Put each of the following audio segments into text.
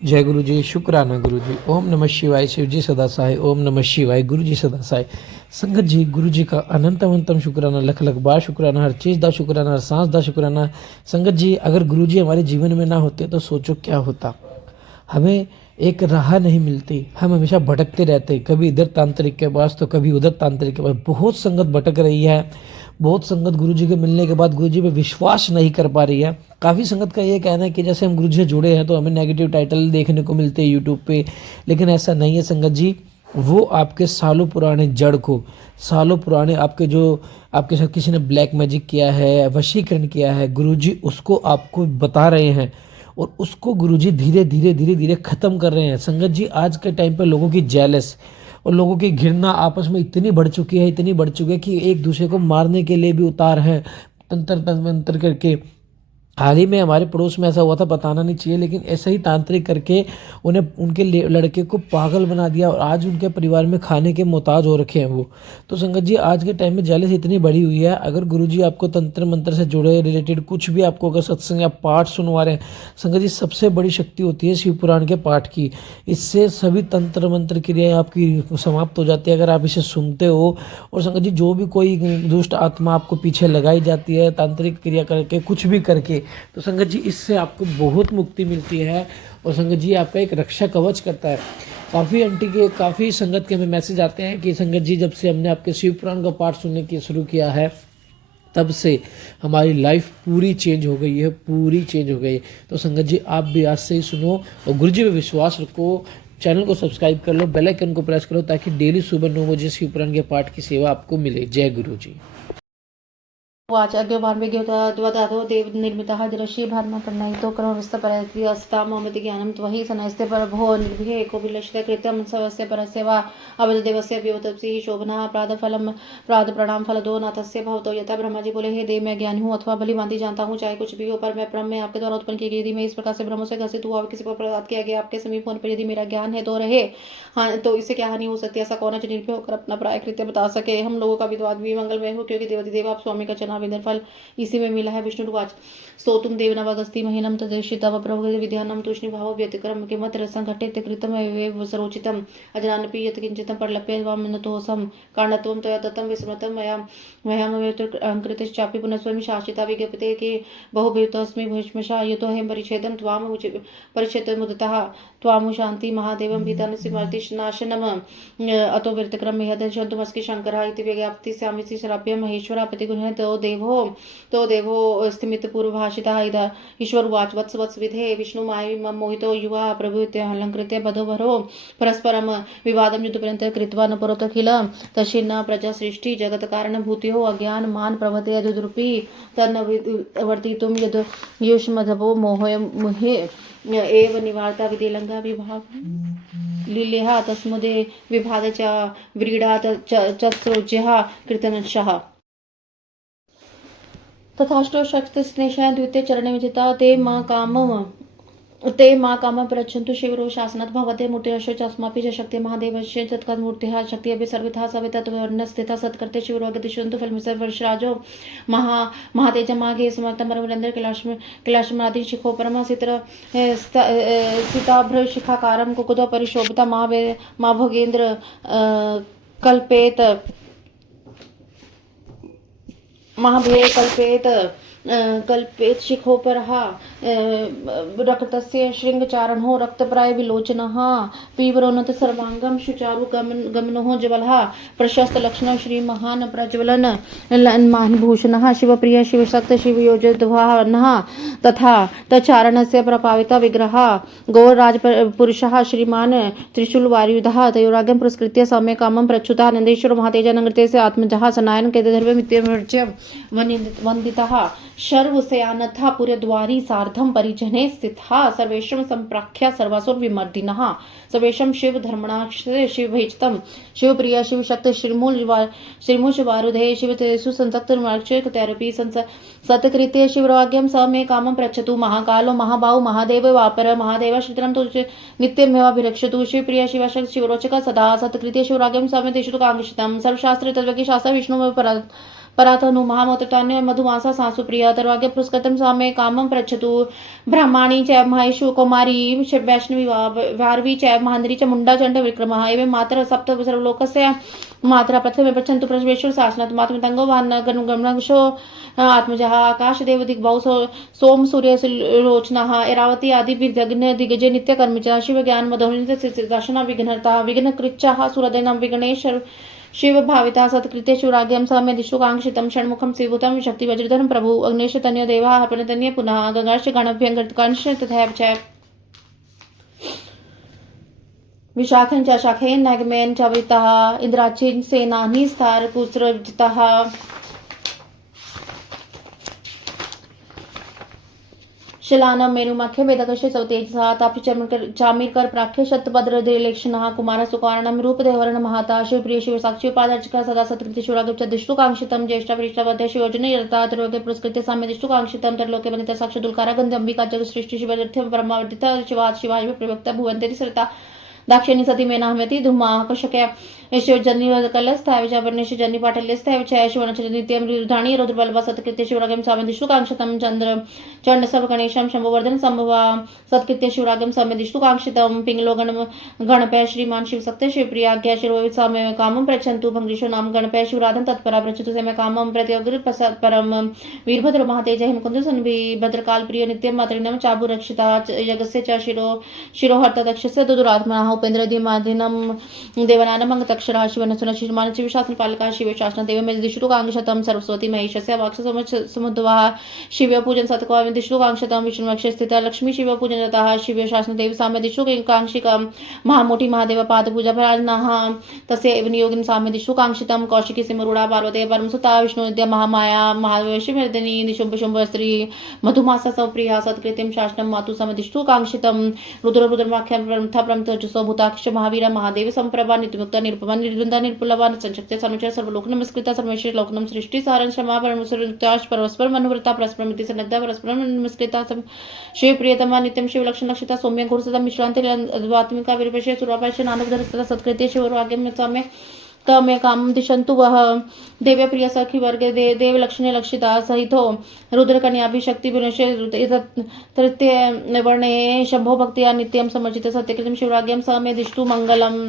जय गुरु जी, शुक्राना गुरु जी। ओम नमः शिवाय, शिव जी सदा सहाय। ओम नमः शिवाय, गुरु जी सदा सहाय। संगत जी, गुरु जी का अनंत अनंतम शुक्राना, लख लख बार शुक्राना, हर चीज़ दा शुक्राना, हर सांस दा शुक्राना। संगत जी, अगर गुरु जी हमारे जीवन में ना होते तो सोचो क्या होता। हमें एक राह नहीं मिलती, हम हमेशा भटकते रहते, कभी इधर तांत्रिक के पास तो कभी उधर तांत्रिक के पास। बहुत संगत भटक रही है, बहुत संगत गुरु जी के मिलने के बाद गुरु जी पे विश्वास नहीं कर पा रही है। काफ़ी संगत का ये कहना है कि जैसे हम गुरु जी से जुड़े हैं तो हमें नेगेटिव टाइटल देखने को मिलते हैं यूट्यूब पे, लेकिन ऐसा नहीं है संगत जी। वो आपके सालों पुराने जड़ को, सालों पुराने आपके जो आपके साथ किसी ने ब्लैक मैजिक किया है, वशीकरण किया है, गुरुजी उसको आपको बता रहे हैं और उसको गुरुजी धीरे धीरे धीरे धीरे ख़त्म कर रहे हैं। संगत जी, आज के टाइम पर लोगों की जेलस और लोगों की घृणा आपस में इतनी बढ़ चुकी है, इतनी बढ़ चुकी है कि एक दूसरे को मारने के लिए भी उतार है, तंत्र तंत्र करके। हाल ही में हमारे पड़ोस में ऐसा हुआ था, बताना नहीं चाहिए, लेकिन ऐसा ही तांत्रिक करके उन्हें उनके लड़के को पागल बना दिया और आज उनके परिवार में खाने के मोहताज हो रखे हैं वो। तो संगत जी, आज के टाइम में जेलस इतनी बड़ी हुई है। अगर गुरुजी आपको तंत्र मंत्र से जुड़े रिलेटेड कुछ भी, आपको अगर सत्संग या पाठ सुनवा रहे हैं, संगत जी सबसे बड़ी शक्ति होती है शिव पुराण के पाठ की। इससे सभी तंत्र मंत्र क्रियाएं आपकी समाप्त हो जाती है अगर आप इसे सुनते हो। और संगत जी, जो भी कोई दुष्ट आत्मा आपको पीछे लगाई जाती है तांत्रिक क्रिया करके, कुछ भी करके, तो संगत जी इससे आपको बहुत मुक्ति मिलती है और संगत जी आपका एक रक्षा कवच करता है। काफ़ी संगत के हमें मैसेज आते हैं कि संगत जी, जब से हमने आपके शिव पुराण का पाठ सुनने की शुरू किया है तब से हमारी लाइफ पूरी चेंज हो गई है, पूरी चेंज हो गई। तो संगत जी, आप भी आज से ही सुनो और गुरु जी पे विश्वास रखो। चैनल को सब्सक्राइब कर लो, बेल आइकन को प्रेस करो ताकि डेली सुबह 9 बजे शिव पुराण के पाठ की सेवा आपको मिले। जय गुरु जी। उवाच अज्ञभान्विद्योतद्वदातो देवनिर्मितः जलस्य भान्मपन्नयितो करोनस्तपरस्ता ममति ज्ञानं त्वहि सनस्ते परभो निर्भीः एको विलसितः कृत्यं स्वस्य परस्य वा अवधदेवस्य व्योतप्सिः शोभनः प्राद प्रणाम फलदो न तस्य भवतो। यथा ब्रह्मा जी बोले, हे देव, मैं ज्ञानी हूँ अथवा भली भांति जानता हूँ, चाहे कुछ भी हो, पर मैं ब्रह्म में आपके द्वारा उत्पन्न की गई। यदि मैं इस प्रकार से ब्रह्म से ग्रसित हुआ और किसी पर प्रदात किया गया आपके समीप होने पर यदि मेरा ज्ञान है तो रहे, हाँ, तो इससे क्या हानि हो सकती है? ऐसा कौन है जो निर्भय होकर अपना प्राय कृत्य बता सके? हम लोगों का विद्वाद भी मंगलमय हो, क्योंकि देवाधिदेव आप स्वामी का चना विदर फल इसी में मिला है। विष्णुवाच स्तोतुम देवनवगस्ति महीनम तदर्शितव प्रभुगत विद्यानम तूष्णि भाव व्यतिक्रम किमत रसंघटित कृतम एव सरोचितम अजनानपि यत् किंचितं परलप्य वामनतोसम कारणत्वं तया दत्तं विस्मृतं मया मह्यमवेतृकृतिश्चापि पुनः स्वयं शासिता विज्ञप्यते कि बहुभूतस्मि भस्मशा यतो अहं परिच्छेदं त्वां परिच्छेदमुदितः त्वामु शान्ति महादेवं भीतान् सिमर्तिनाशनम् अतो व्यतिक्रम यद शन्तुमस्कि शंकरः इति विज्ञप्ति स्यामिति शराप्य महेश्वरः प्रतिगुणः तो देवो स्थिमित पूर्वभाषितः इद ईश्वर उवाच वत्स वत्स विधे विष्णु माय मोहितो युवा प्रभुत्यलंकृत्य बधोभरो परस्परम विवादं युद्धपर्यन्तं कृत्वा न परोतखिल तस्मिन् प्रजा सृष्टि जगत कारण भूत्यो अज्ञान मान प्रभते दुरुपि तन्न वर्तितुं यद् युष्मधवो मोहे एव निवार्ता विधिलंघा विभाग लीलेहा तस्मुदे विभाद च व्रीडात चत्सृज्यः कीर्तनशः तथाष्टो शक्ति स्नेशा द्वितीय चरण विजिता ते मां कामं प्रयच्छन्तु शिवरो शासनात् भवते मूर्तिरश्य चस्मापि च शक्ति महादेवस्य तत्कर्मूर्तिः शक्ति अपि सर्वथा सवितत्वर्णस्थितः सत्कृते शिवरोगतिष्ठन्तु फलमिसर्वश्राजो महातेज माघे समर्थं परमवीरेन्द्र कैलाशमनादि शिखो परम सीताभ्रशिखाकारं कुकुतो परिशोभिता मा भोगेन्द्र कल्पेत महाभे कल्पेत शिखोपरः रक्तस्य शृङ्गचारणो रक्तप्राय विलोचनः पीवरोन्नत सर्वाङ्गं सुचारु गमनोः जबलः प्रशस्तलक्षणः श्रीमहान् प्रज्वलन मानभूषणः शिवप्रिय शिवशक्त शिवयोजद्वाहनः तथा तच्चारणस्य प्रपाविता विग्रहः गौरराजपुरुषः श्रीमान् त्रिशूलवायुधः तयोराज्ञं पुरस्कृत्य सम्यक् प्रच्युतः नन्देश्वर महातेजनकृत्यस्य आत्मजः सनायन केतधर्वमित्यमर्च्य वन्दितः शर्वशयानथा पुरद्वारी सार्धं परिजने स्थितः सर्वेषां सम्प्राख्या सर्वासुर विमर्दिनः सर्वेषां शिवधर्मणाक्षरे शिवभीष्टं शिवप्रिय शिवशक्त श्रीमूषवारुधे शिवतेषु संसक्तमाक्षरकतैरपि सत्कृत्य शिवराज्ञं स मे कामं पृच्छतु महाकालो महाबाहु महादेव वापर महादेव श्रीधरं तु नित्यमेवाभिरक्षतु शिवप्रिय शिवशक्त शिवरोचक सदा सत्कृत्य शिवराज्ञं स मे तेषु काङ्क्षितं सर्वशास्त्रे तद्वज्ञ शास्त्र विष्णु परातनु महामोतटान्य मधुमासा सासु प्रिया तर्वाग्य पुरस्कृतं सामे कामं पृच्छतु ब्रह्माणी च महेशु कुमारी वैष्णवी वारवी च महेन्द्री च मुंडा चंड विक्रमः एवं मातर सप्त सर्वलोकस्य मात्रा प्रथमे पृच्छन्तु प्रश्वेश्वर शासनात् मातृतंगो वाहनगणगमनशो आत्मजः आकाशदेव दिग्भौ सोम सूर्य लोचनः ऐरावती आदि विदग्न दिग्गजे नित्यकर्म च शिव ज्ञान मधोनित दर्शना विघ्नता विघ्नकृच्छः सुरदैनं विघ्नेश्वर शिव भाविता सत्कृत्य शिवराज्ञं समे दिशुकांक्षितं षण्मुखं शिवभूतं शक्तिवज्रधरं प्रभु अग्नेश तन्य देवाः प्रणतन्य पुनः गंगाश्च गणभ्यङ्गर्तकांश तथैव च विशाखं च शाखेन नैगमेन च वृत्तः इंद्राचीन सेनानि स्तार कुस्रजितः शिलानं मेरुमाख्य वेदकस्य सौतेजसा तापि चामीरकर प्राख्य शतभद्रदिलेक्षणः कुमार सुकारणं रूपदेवरण महाता शिवप्रिय शिव साक्षी पादार्चक सदा सत्कृत्य शिवरागच्छ दिष्टुकांक्षितं ज्येष्ठ वरिष्ठवध्य शिवजन यर्ता तर्लोके पुरस्कृत्य साम्य दिष्टुकांक्षितं तर्लोके वनिता साक्षादुलकारा गन्धंबिका जगसृष्टि शिवतीर्थ ब्रह्मावर्तित शिवात् शिवाय प्रवक्ता भुवन्तेति सरिता दाक्षिणी सती मेनाहमति धूमाकशक्य शिवजन्य कलस्थायवचापर्णेश जन्य पाठल्यस्थायव च शिवनच नित्यं रुधाणी रुद्रबलवा सत्कृत्य शिवरागं सामदिष्टुकांक्षितं चंद्र चंड सब गणेशं शंभुवर्धन संभवा सत्कृत्य शिवरागं सामदिष्टुकांक्षितं पिंगलो गणपय श्रीमान शिवसक्ते शिवप्रियाज्ञा शिरोवित साम्य कामं पृच्छन्तु भंगरीशो नाम गणपय शिवराधन तत्परा पृच्छतु समय कामं प्रत्यग्र परम वीरभद्र महातेज हिमकुंद सन्भि भद्रकाल प्रिय नित्यं मातृणं चाबु रक्षिता यज्ञस्य च शिरोहर्ता दक्षस्य दुरात्मनः उपेन्द्र दिमादिनं देवनानं अंगतक्षरा शिवनसुन शिवमान शिवशासन पालका शिव शासन देव में दिष्टुकांक्षतं सरस्वती महेशस्य वाक्ष समुद्भवः शिव पूजन सतको दिष्टुकांक्षतं विष्णुवक्ष स्थित लक्ष्मी शिव पूजन ततः शिव शासन देव साम्य दिष्टुकांक्षिकं महामोटी महादेव पाद पूजा प्रार्थनाः तस्य एव नियोगिन साम्य दिष्टुकांक्षितं कौशिकी सिमरुड़ा पार्वती परमसुता विष्णु विद्या महामाया महाविष्णुमर्दिनी निशुंभ शुंभ स्त्री मधुमासा सौप्रिया सत्कृतिं शासनं मातु समदिष्टुकांक्षितं रुद्रमाख्यं प्रमथा प्रमथ भूताक्ष महावीर महादेव संप्रभा नित्यमुक्त निरुपमा निर्वृंदा निर्पुलवा संशक्ति सनुचर सर्वलोक नमस्कृता सर्वेश्वर लोकनम सृष्टि सारण क्षमा परमेश्वरताश परस्पर मनोव्रता परस्पर मिति सन्नद्धा परस्पर नमस्कृता शिव प्रियतमा नित्यं शिव लक्षण लक्षिता सौम्य घोरसदा मिश्रांति अद्वात्मिका विरपशे सुरापाश नानकधरसदा सत्कृत्य शिवराग्यं साम्य तमे काम दिशंतु वह देव्य प्रिय सखी वर्ग देव लक्षणे लक्षिता सहितो रुद्रकन्याभिशक्ति तृतीय वर्णे शंभो भक्तिया नित्यं समर्चित सत्यकृतं शिवराज्ञं समे दिष्टु मंगलम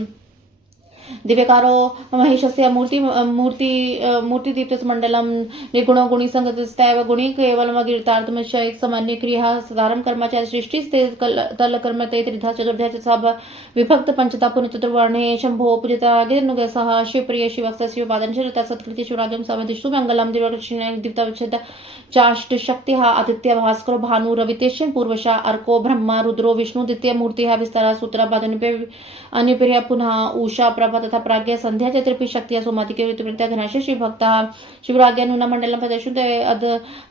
दिव्यकारो महेशस्य मूर्तिदीप्तमण्डलं निर्गुणो गुणिसंगतस्तैव गुणी केवलं कीर्तार्थमस्य एक सामान्य क्रिया साधारण कर्माचार्य सृष्टि तल कर्म ते त्रिधा चतुर्धा च सब विभक्त पंचता पुनचतुर्वर्णे शंभो पूजिता गिरनुगसः शिवप्रिय शिवस्य शिवपादन शरता सत्कृति शिवरागं समदिष्टु मंगलम दिव्यक्षिणे दीप्तवच्छेद चाष्ट शक्तिः आदित्य भास्कर भानु रवितेशन पूर्वशा अर्को ब्रह्मा रुद्रो विष्णु द्वितीय मूर्तिः विस्तारा सूत्र अन्यप्रिय पुनः उषा प्रभा तथा प्राज्ञ संध्या चतुर्पी शक्तिया सोमातिके ऋतुप्रत्या घनाशय शिवभक्ता शिवराज्ञा नुना मंडलम प्रदर्शुत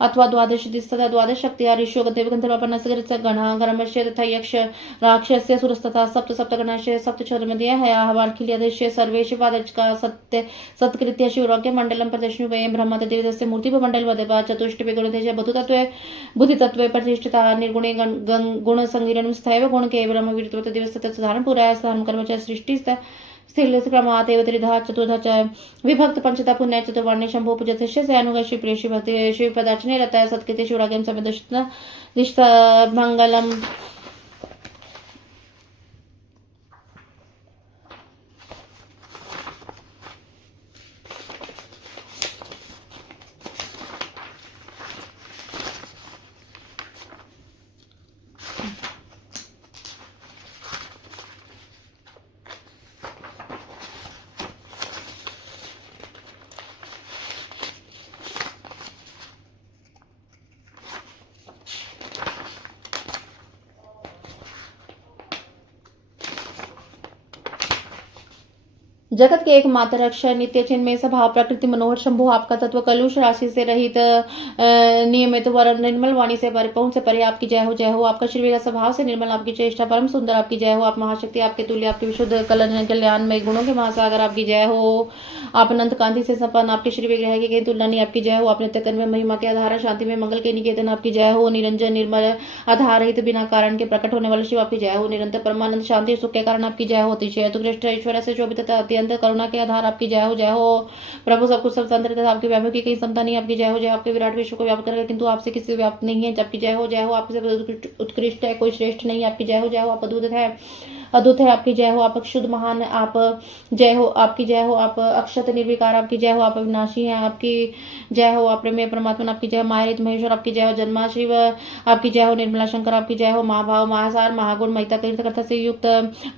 अथवा द्वादश दिस्तथा द्वादश शक्तिया ऋषियो गंधर्व गंधर्वापन्नस्य गणः गणमस्य तथा यक्ष राक्षस्य सुरस्तथा सप्त सप्त गणाशय सप्त क्षरमध्य हया हवार्खिल्यदस्य सर्वे शिवादचका सत्य सत्कृत्य शिवराज्ञा मंडलम प्रदर्शनुपये ब्रह्म तदेवस्य मूर्ति मंडल वदवा चतुष्टय गुणतेज बुद्धितत्वे प्रतिष्ठिता निर्गुणे गुण संगिरणं स्थैव गुण केवलम वीरत्व तदेव साधारण पुराय साधारण कर्म च सृष्टि स्थिरक्रमात् एव त्रिधा चतुर्धा च विभक्त पंचता पुण्य चतुर्वर्णे शंभो पूजतस्य सयानुग शिवप्रिय शिवभक्ति शिवपदार्चने रताय सत्कृते शिवराज्ञं समदष्ट मंगलम जगत के एकमात्र अक्षर नित्य चिन्मय स्वभाव प्रकृति मनोहर शंभु आपका तत्व कलुष राशि से रहित नियमित वर निर्मल वाणी से परिपूर्ण से परे आपकी जय हो आपका श्री स्वभाव से निर्मल आपकी चेष्टा परम सुंदर आपकी जय हो आप महाशक्ति आपके तुल्य आपके विशुद्ध कल्याण में गुणों के महासागर आपकी जय हो आप अनंत कांति से संपन्न आपके श्री विग्रह की तुलना नहीं आपकी जय हो आप नित्यकर्म में महिमा के आधार शांति में मंगल के निकेतन आपकी जय हो निरंजन निर्मल आधार रहित बिना कारण के प्रकट होने वाले शिव आपकी जय हो निरंतर परमानंद शांति सुख के कारण आपकी जय हो अतिशय उत्कृष्ट ऐश्वर्य से शोभित अत्यंत करुणा के आधार आपकी जय हो प्रभु सब कुछ स्वतंत्र आपके व्यापक की कहीं क्षमता नहीं आपकी जय हो आपके विराट विश्व को व्याप्त करेगा किंतु आपसे किसी व्याप्त नहीं है जबकि जय हो आपसे उत्कृष्ट है कोई श्रेष्ठ नहीं आपकी जय हो आप अद्भुत है आपकी जय हो आप शुद्ध महान आप जय हो आपकी जय हो आप अक्षत निर्विकार आपकी जय हो आप अविनाशी हैं आपकी जय हो आप प्रेमय परमात्मा आपकी जय हो मायरित महेश्वर आपकी जय हो जन्मा शिव आपकी जय हो निर्मला शंकर आपकी जय हो महाभाव महासार महागुण महिता तीर्थकर्ता से युक्त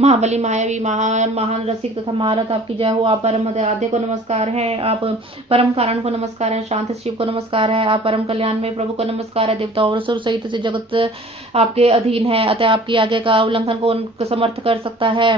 महाबली मायावी महान रसिक तथा महारथ आपकी जय हो आप परम आद्य को नमस्कार है आप परम कारण को नमस्कार है शांत शिव को नमस्कार है आप परम कल्याण में प्रभु को नमस्कार है देवता और असुर सहित से जगत आपके अधीन है अतः आपकी आज्ञा का उल्लंघन को समर्थ कर सकता है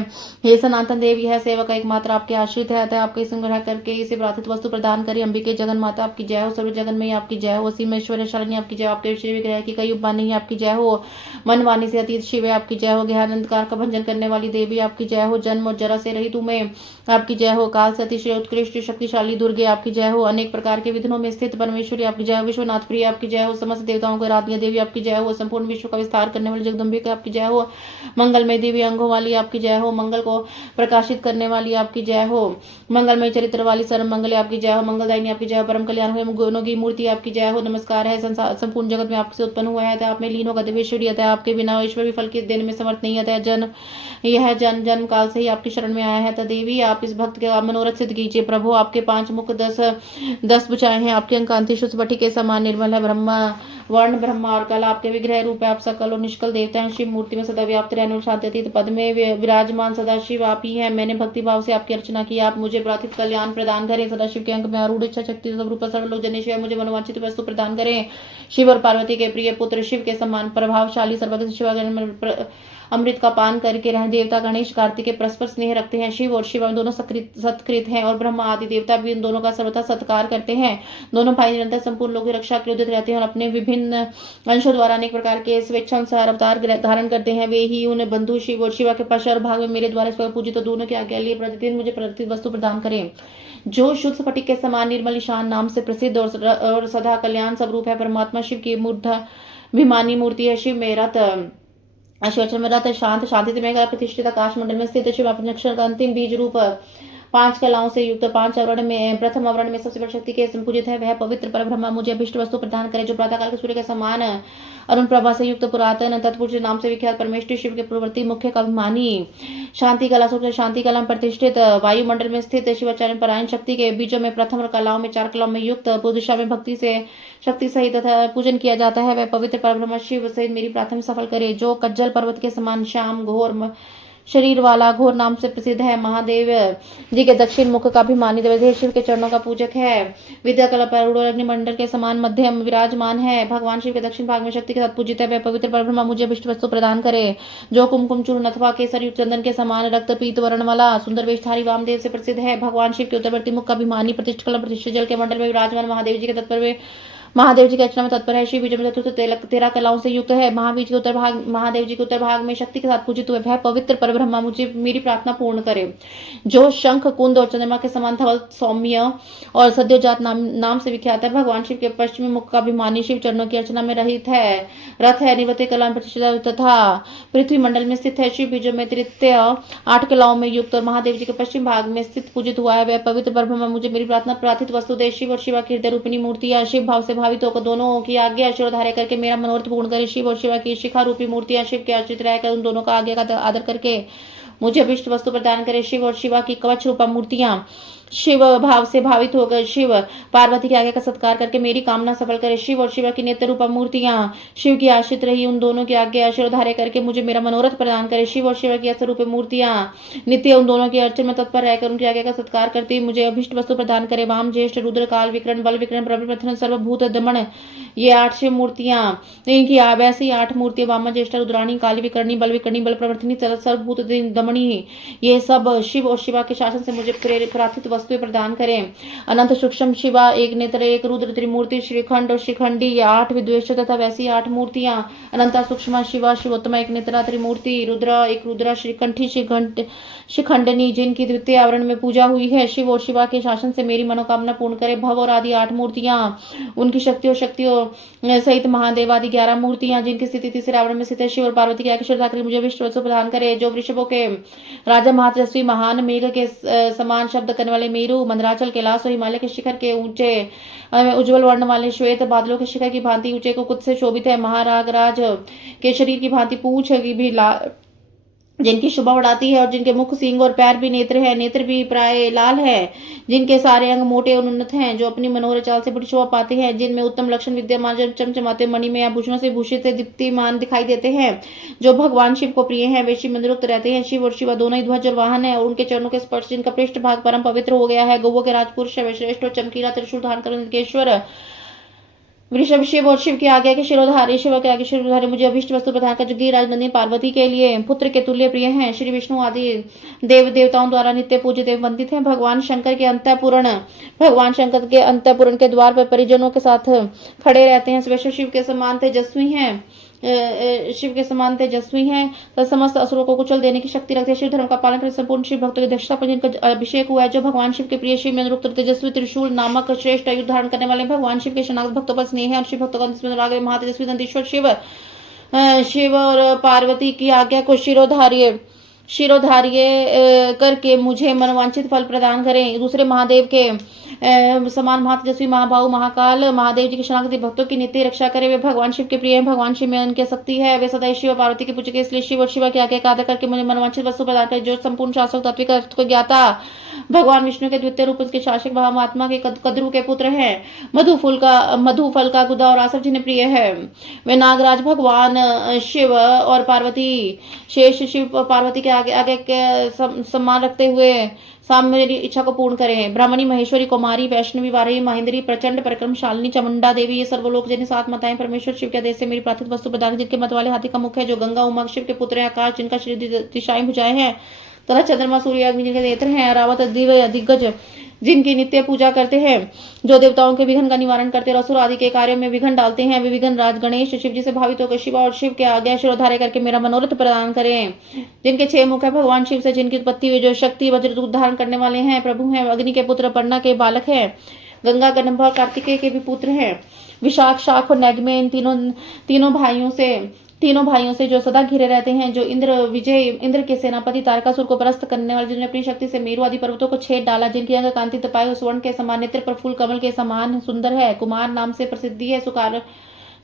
हे सनातन देवी है सेवक एकमात्र आपके आश्रित है अतः आपके संग्रह करके इसे प्रार्थित वस्तु प्रदान करी अंबिके जगन माता आपकी जय हो सर्व जगन में आपकी जय हो असीम ऐश्वर्य शरण्य आपकी जय आपके श्री विग्रह की कई उपमा नहीं आपकी जय हो मन वाणी से अतीत शिव आपकी जय हो ज्ञान अंधकार का भंजन करने वाली देवी आपकी जय हो जन्म और जरा से रहित में आपकी जय हो काल सती श्री उत्कृष्ट शक्तिशाली दुर्गे आपकी जय हो अनेक प्रकार के विघ्नों में स्थित परमेश्वरी आपकी जय हो विश्वनाथ प्रिय आपकी जय हो समस्त देवताओं को आराध्य देवी आपकी जय हो संपूर्ण विश्व का विस्तार करने वाली जगदम्बिका आपकी जय हो मंगलमय देवी अंगों वाली आपकी जय हो मंगल को प्रकाशित करने वाली आपकी जय हो मंगलमय चरित्र वाली सर्व मंगल आपकी जय हो मंगलदायिनी आपकी जय हो परम कल्याण गुणों की मूर्ति आपकी जय हो नमस्कार है संपूर्ण जगत में आपसे उत्पन्न हुआ है आप में लीन होगा देवेश्वरी अतः आपके बिना ईश्वर भी फल के देने में समर्थ नहीं अतः जन्म काल से ही आपकी शरण में आया है तो देवी आप इस भक्त के मनोरथ सिद्ध कीजिए प्रभु आपके 5 मुख 10 भुजाएं हैं आपके अंक कांति शुष्क भट्टी के समान निर्मल है ब्रह्मा वर्ण ब्रह्मा और कला आपके विग्रह रूप है आप सकल और निष्कल देवता हैं शिव मूर्ति में सदा व्याप्त रहने शांति पद में विराजमान सदाशिव आप ही हैं मैंने भक्ति भाव से आपकी अर्चना की आप मुझे प्रार्थित कल्याण प्रदान करें सदाशिव के अंक में आरूढ़ इच्छा शक्ति रूप सर्वलोक जनेश्वर मुझे मनोवांछित वस्तु प्रदान करें शिव और पार्वती के प्रिय पुत्र शिव के समान प्रभावशाली सर्वगत शिव अमृत का पान करके रहे देवता गणेश कार्तिक के परस्पर स्नेह रखते हैं शिव और शिव दोनों सत्कृत हैं और ब्रह्मा आदि देवता भी इन दोनों का सर्वथा सत्कार करते हैं दोनों भाई निरंतर संपूर्ण लोगों की रक्षा के उद्यत रहते हैं और अपने विभिन्न अंशों द्वारा अनेक प्रकार के स्वेच्छानुसार अवतार धारण करते हैं वे ही उन बंधु शिव और शिवा के पश्चात भाग में मेरे द्वारा इस पर पूजित तो दोनों के आज्ञा लिए प्रतिदिन मुझे प्रतिदिन वस्तु प्रदान करें जो शुद्ध स्फटिक के समान निर्मल ईशान नाम से प्रसिद्ध और सदा कल्याण स्वरूप है परमात्मा शिव की मूर्धाभिमानी मूर्ति है शिव में रत अश्वचर में रत शांत शांति में प्रतिष्ठित आकाश मंडल में स्थित शिव अपने अक्षर का अंतिम बीज रूप 5 कलाओं से युक्त 5 आवरण में प्रथम आवरण में सबसे बड़ी शक्ति के संपूजित है वह पवित्र पर ब्रह्मा मुझे अभिष्ट वस्तु प्रदान करे जो प्रातःकाल के सूर्य के समान अरुण प्रभा से युक्त पुरातन तत्पुरुष नाम से विख्यात परमेश्वर शिव के पूर्ववर्ती मुख्य का अभिमानी शांति कला शांति कला में प्रतिष्ठित वायुमंडल में स्थित शिवाचार्य परायण शक्ति के बीजों में प्रथम कलाओं में 4 कलाओं में युक्त पुरुषा में भक्ति से शक्ति सहित तथा पूजन किया जाता है वह पवित्र परब्रह्म शिव सहित मेरी प्रार्थना सफल करे जो कज्जल पर्वत के समान श्याम घोर शरीर वाला घोर नाम से प्रसिद्ध है महादेव जी के दक्षिण मुख का अभिमानी देव शिव के चरणों का पूजक है विद्या कला पर अग्निमंडल के समान मध्यम विराजमान है भगवान शिव के दक्षिण भाग में शक्ति के साथ पूजित है वह पवित्र परब्रह्म मुझे अभिष्ट वस्तु प्रदान करे जो कुमकुम चूर्ण अथवा केसर युक्त चंदन के समान रक्त पीत वर्ण वाला सुंदर वेशधारी वामदेव से प्रसिद्ध है भगवान शिव के उत्तरवर्ती मुख का अभिमानी प्रतिष्ठित कला प्रतिष्ठित जल के मंडल में विराजमान महादेव जी के तत्पर महादेव जी की अर्चना में तत्पर है शिव बीज में चतुर्थ 13 कलाओं से युक्त है महावीर के उत्तर भाग महादेव जी के उत्तर भाग में शक्ति के साथ पूजित हुए वह पवित्र परब्रह्मा मुझे मेरी प्रार्थना पूर्ण करे जो शंख कुंद और चंद्रमा के समान धवल सौम्य और सद्योजात नाम से विख्यात है भगवान शिव के पश्चिमी मुख का अभिमानी शिव चरणों की अर्चना में रहित है रथ है निवृत्ति कला प्रतिष्ठित तथा पृथ्वी मंडल में स्थित है शिव बीजों में तृतीय 8 कलाओं में युक्त और महादेव जी के पश्चिम भाग में स्थित पूजित हुआ है वह पवित्र परब्रह्मा मुझे मेरी प्रार्थना प्रार्थित वस्तु दे शिव और शिवा की हृदय रूपिणी मूर्ति या शिव भाव से भावित होकर दोनों की आज्ञा शिरोधार्य करके मेरा मनोरथ पूर्ण करे शिव और शिवा की शिखा रूपी मूर्तियां शिव के आश्रित रहकर उन दोनों का आज्ञा का आदर करके मुझे अभिष्ट वस्तु प्रदान करे शिव और शिवा की कवच रूपा मूर्तियां शिव भाव से भावित होकर शिव पार्वती की आज्ञा का सत्कार करके मेरी कामना सफल करे शिव और शिवा की नेत्र रूपा मूर्तियां शिव की आश्रित रही उन दोनों की आज्ञा शिरोधार्य करके मुझे मेरा मनोरथ प्रदान करे शिव और शिवा की अस्त्र रूपी मूर्तियां नित्य उन दोनों की अर्चन में तत्पर रहकर उनकी आज्ञा का सत्कार करती मुझे अभिष्ट वस्तु प्रदान करे वाम ज्येष्ठ रुद्र काल विकरण बल विकरण प्रभु सर्वभूत दमन ये 8 शिव मूर्तियां इनकी वैसी 8 मूर्तियां वामा ज्येष्ठ रुद्राणी काली विकरणी बल प्रवर्तनी सर्वभूत दमनी ये सब शिव और शिवा के शासन से मुझे प्रार्थित वस्तुएं प्रदान करें अनंत सूक्ष्म शिवा एक नेत्र एक रुद्र त्रिमूर्ति श्रीखंड और शिखंडी ये 8 विद्वेष तथा वैसी 8 मूर्तियां अनंत सूक्ष्म शिवा शिवोत्तमा एक नेत्रा त्रिमूर्ति रुद्र एक रुद्रा श्रीकंठी शिखंडनी जिनकी द्वितीय आवरण में पूजा हुई है शिव और शिवा के शासन से मेरी मनोकामना पूर्ण करे भव और आदि 8 मूर्तियां उनकी शक्तियों सहित महादेव आदि 11 मूर्तियां जिनकी स्थिति तीसरे आवरण में स्थित है शिव और पार्वती की आज्ञा मुझे विष्णु प्रदान करे जो वृषभों के राजा महातेजस्वी महान मेघ के समान शब्द करने वाले मेरु, मंदराचल, कैलाश और हिमालय के शिखर के ऊंचे उज्जवल वर्ण वाले श्वेत बादलों के शिखर की भांति ऊंचे को कुछ से शोभित है। महारागराज के शरीर की भांति पूंछ की भी जिनकी शोभा बढ़ाती है, और जिनके मुख, सींग और पैर भी नेत्र है, नेत्र भी प्राय लाल है, जिनके सारे अंग मोटे और उन्नत हैं, जो अपनी मनोहर चाल से बड़ी शोभा पाते हैं, जिनमें उत्तम लक्षण विद्यमान, जो चमचमाते मणि में या भूषणों से भूषित दीप्तिमान दिखाई देते हैं, जो भगवान शिव को प्रिय हैं, वे शिव मंदिरोक्त रहते हैं। शिव और शिवा दोनों ही ध्वज और वाहन है, और उनके चरणों के स्पर्श जिनका पृष्ठ भाग परम पवित्र हो गया है। गौओं के राजपुरुष श्रेष्ठ और चमकीला त्रिशूल धारण कर वृषभ शिव और शिव के आगे के शिरोधारी, शिव के आगे शिरोधारी मुझे अभिष्ट वस्तु प्रदान कर, जो गिरिराज नंदिनी पार्वती के लिए पुत्र के तुल्य प्रिय हैं। श्री विष्णु आदि देव देवताओं द्वारा नित्य पूजित एवं वंदित हैं। भगवान शंकर के अंतःपुरण के द्वार पर परिजनों के साथ खड़े रहते हैं। वैश्व शिव के समान तेजस्वी हैं तथा समस्त असुरों को कुचल देने की शक्ति रखते हैं। शिव धर्म का पालन कर संपूर्ण शिव भक्तों की दक्षता पर जिनका अभिषेक हुआ है, जो भगवान शिव के प्रिय शिव में अनुरूप तेजस्वी त्रिशूल नामक श्रेष्ठ युद्ध धारण करने वाले भगवान शिव के शरणागत भक्तों पर स्नेह है, और शिव भक्तों का महातेजस्वी नंदीश्वर शिव और पार्वती की आज्ञा को शिरोधार्य करके मुझे मनोवांछित फल प्रदान करें। दूसरे महादेव के समान महातेजस्वी महाभाव महाकाल महादेव जी के शरणागत भक्तों की नित्य रक्षा करें। वे भगवान शिव के प्रिय हैं, भगवान शिव में उनकी शक्ति है, वे सदैव शिव पार्वती की पूजा के, इसलिए शिव और शिवा के आगे का आदर करके मुझे मनोवांछित वस्तु प्रदान करें। जो संपूर्ण शास्त्रों तात्विक अर्थ को ज्ञाता भगवान विष्णु के द्वितीय रूप उसके शासक महात्मा के कद्रु के पुत्र हैं। मधु फल का गुदा और आसव जिन्हें प्रिय है, वे नागराज भगवान शिव और पार्वती शेष शिव पार्वती के आगे के सम्मान रखते हुए साम मेरी इच्छा को पूर्ण करें। ब्राह्मणी, महेश्वरी, कुमारी, वैष्णवी, वाराही, महेंद्री, प्रचंड पराक्रमशालिनी, चामुंडा देवी, ये सर्वलोक जिन्हें 7 माताएं परमेश्वर शिव के आदेश से मेरी प्रार्थित वस्तु प्रदान, जिनके मत वाले हाथी का मुख है, जो गंगा उमा शिव के पुत्र हैं, आकाश जिनका शरीर दिशाएं भुजाएं हैं, तथा चंद्रमा सूर्य अग्नि जिनके नेत्र हैं, रावत दिव्य दिग्गज जिनकी नित्य पूजा करते हैं, जो देवताओं के विघ्न का निवारण करते और असुर आदि के कार्यों में विघ्न डालते हैं, वे विघ्न राज गणेश शिव जी से भावित होकर शिवा और शिव के आगे शिरोधार्य करके मेरा मनोरथ प्रदान करें। जिनके 6 मुख है, भगवान शिव से जिनकी उत्पत्ति हुई, जो शक्ति वज्रदूत धारण करने वाले हैं, प्रभु हैं, अग्नि के पुत्र, पर्णा के बालक है, गंगा गणभ और कार्तिकेय के भी पुत्र हैं, विशाख, शाख और नैगमे, इन तीनों भाइयों से जो सदा घिरे रहते हैं, जो इंद्र के सेनापति तारकासुर को परास्त करने वाले, जिन्होंने अपनी शक्ति से मेरु आदि पर्वतों को छेद डाला, जिनकी अंग कांति तपाए हुए स्वर्ण के समान, नेत्र पर फूल कमल के समान सुंदर है, कुमार नाम से प्रसिद्धि है,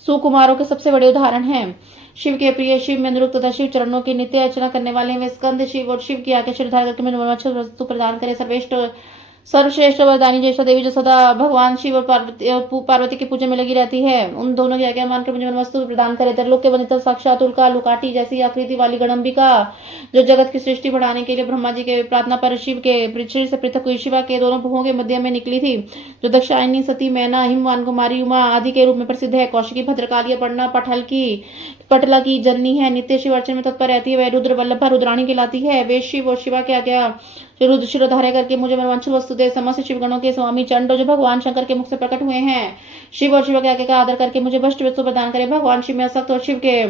सुकुमारों के सबसे बड़े उदाहरण हैं। शिव के प्रिय, शिव में अनुरूप तथा शिव चरणों की नित्य अर्चना करने वाले वे स्कंद शिव और शिव की आगे शिरधार करके मुझे मनोवांछित वस्तु प्रदान करे। सर्वश्रेष्ठ वरदानी ज्येष्ठा देवी, जो सदा भगवान शिव और पार्वती की पूजा में लगी रहती है, उन दोनों की आज्ञा मानकर मुझे वस्तु प्रदान करे। तरलोक के वनिता साक्षात उल्का लुकाटी जैसी आकृति वाली गणंबिका, जो जगत की सृष्टि बढ़ाने के लिए ब्रह्मा जी के प्रार्थना पर शिव के शरीर से पृथक हुई, शिवा के दोनों भुवों के मध्य में निकली थी, जो दक्षायनी, सती, मैना, हिमवान, कुमारी, उमा आदि के रूप में प्रसिद्ध है। कौशिकी, भद्रकाली, पर्णा, पटला की जननी है, नित्य शिव अर्चन में तत्पर रहती है, वह रुद्र वल्लभा रुद्राणी कहलाती है। वे शिव और शिवा के आज्ञा रुद्र शिरोधार्य करके मुझे मनवांछित वस्तु दे। समस्त शिवगणों के स्वामी चंड, जो भगवान शंकर के मुख से प्रकट हुए हैं, शिव और शिव के आज्ञा का आदर करके मुझे वस्तु प्रदान करे। भगवान शिव में आसक्त और शिव के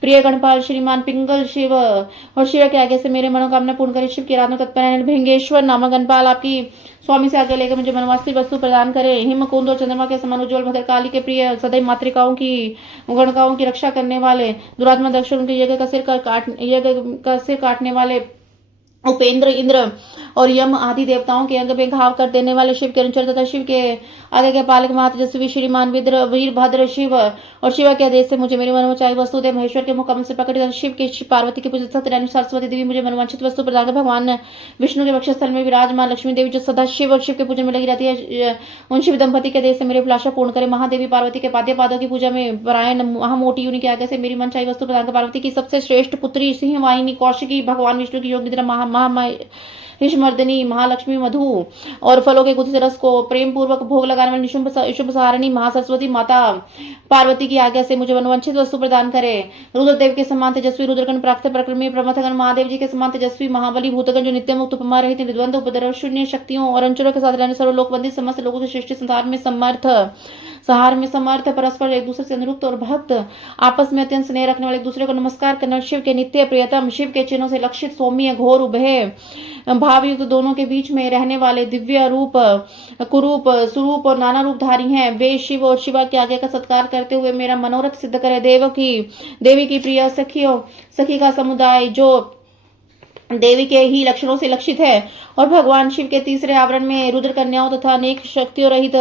प्रिय गणपाल श्रीमान पिंगल शिव और शिव के आगे से मेरे मनोकामना पूर्ण करे। शिव की आराधना तत्पर है। भिंगेश्वर नामक गणपाल आपकी स्वामी से आगे लेकर मुझे मनवास्ती वस्तु प्रदान करे। हिम कुंद और चंद्रमा के समान उज्ज्वल भद्रकाली के प्रिय, सदैव मातृकाओं की गणकाओं की रक्षा करने वाले, दुरात्मा दक्ष उनके यज्ञ का सिर काटने वाले उपेंद्र, इंद्र और यम आदि देवताओं के अंग में घाव कर देने वाले शिव के अनुचर तथा शिव के आगे के पालक महातेजस्वी श्रीमान वीरभद्र शिव और शिवा के आदेश से मुझे मेरी मनोचाई वस्तु दे। महेश्वर के मुख से प्रकट शिव के पार्वती की पूजा सत्यनारायण सरस्वती देवी मुझे मनवांछित वस्तु प्रदान कर। भगवान विष्णु के वक्षस्थल में विराजमान लक्ष्मी देवी, जो सदा शिव और शिव के पूजा में लगी रहती है, उन शिव दंपति के आदेश से मेरी अभिलाषा पूर्ण करे। महादेवी पार्वती के पादों की पूजा में परायण महामोटी उन्हीं के आगे से मेरी मनचाई वस्तु प्रदान कर। पार्वती की सबसे श्रेष्ठ पुत्री सिंहवाहिनी कौशिकी, भगवान विष्णु की योग निद्रा मर्दिनी महालक्ष्मी, मधु और फलों के गुथे से रस को प्रेम पूर्वक भोग लगाने वाली शुभ सहारिणी महासरस्वती माता पार्वती की आज्ञा से मुझे मनवांछित वस्तु प्रदान करे। रुद्रदेव के समान तेजस्वी रुद्रगण, प्राकृत पराक्रमी प्रमथगण, महादेव जी के समान तेजस्वी महाबली भूतगण, जो नित्य मुक्त उपमा रहित निर्द्वंद उपद्रव शून्य शक्तियों और अंचलों के साथ रहने सर्वलोक वंदित समस्त लोगों की सृष्टि संहार में समर्थ परस्पर एक दूसरे से अनुरूप और भक्त, आपस में अत्यंत स्नेह रखने वाले, एक दूसरे को नमस्कार करना, शिव के नित्य प्रियतम, शिव के चिन्हों से लक्षित, सौम्य, घोर, उभय भावयुक्त, दोनों के बीच में रहने वाले, दिव्य रूप, कुरूप, स्वरूप और नाना रूपधारी हैं। वे शिव और शिवा के आगे का सत्कार करते हुए मेरा मनोरथ सिद्ध करे। देवी की प्रिय सखी का समुदाय, जो देवी के ही लक्षणों से लक्षित है और भगवान शिव के तीसरे आवरण में रुद्र कन्याओं तथा अनेक शक्तियों रहित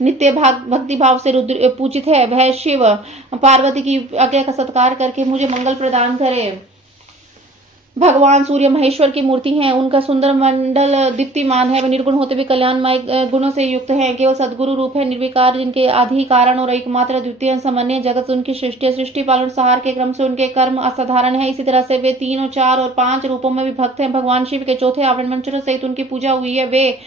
नित्य भक्ति भाव से रुद्र पूजित है। वह शिव पार्वती की आज्ञा का सत्कार करके मुझे मंगल प्रदान करे। भगवान सूर्य महेश्वर की मूर्ति हैं, उनका सुंदर मंडल दीप्तिमान है, वे निर्गुण होते भी कल्याणमय गुणों से युक्त हैं, केवल सदगुरु रूप है, निर्विकार, जिनके आदि कारण और एकमात्र द्वितीय सामान्य जगत उनकी सृष्टि पालन सहार के क्रम से उनके कर्म असाधारण है। इसी तरह से वे 3 और 4 और 5 रूपों में विभक्त हैं। भगवान शिव के चौथे आवरण मंत्र सहित उनकी पूजा हुई है। वे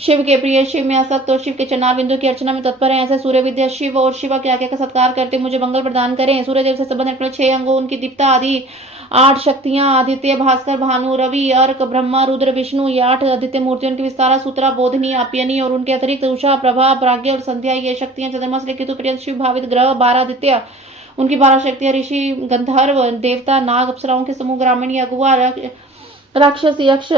शिव के प्रिय, शिव में आसक्त और शिव के चरणार बिंदु की अर्चना में तत्पर है। ऐसे सूर्य विद्या शिव और शिवा के आज्ञा का सत्कार करते मुझे मंगल प्रदान करें। सूर्य देव से संबंधित 6 अंगों, उनकी दीप्ता आदि 8 शक्तियां, आदित्य, भास्कर, भानु, रवि, अर्क, ब्रह्मा, रुद्र, विष्णु, ये 8 आदित्य मूर्तियों की विस्तारा, सूत्रा, बोधनी, आप्यनी और उनके अतिरिक्त उषा, प्रभा, प्राज्ञ और संध्या, ये शक्तियां चंद्रमा से केतु पर्यंत शिव भावित ग्रह, 12 आदित्य, उनकी 12 शक्तियां, ऋषि, गंधर्व, देवता, नाग, अप्सराओं के समूह, ग्रामीण, अगुआ, राक्षस, यक्ष,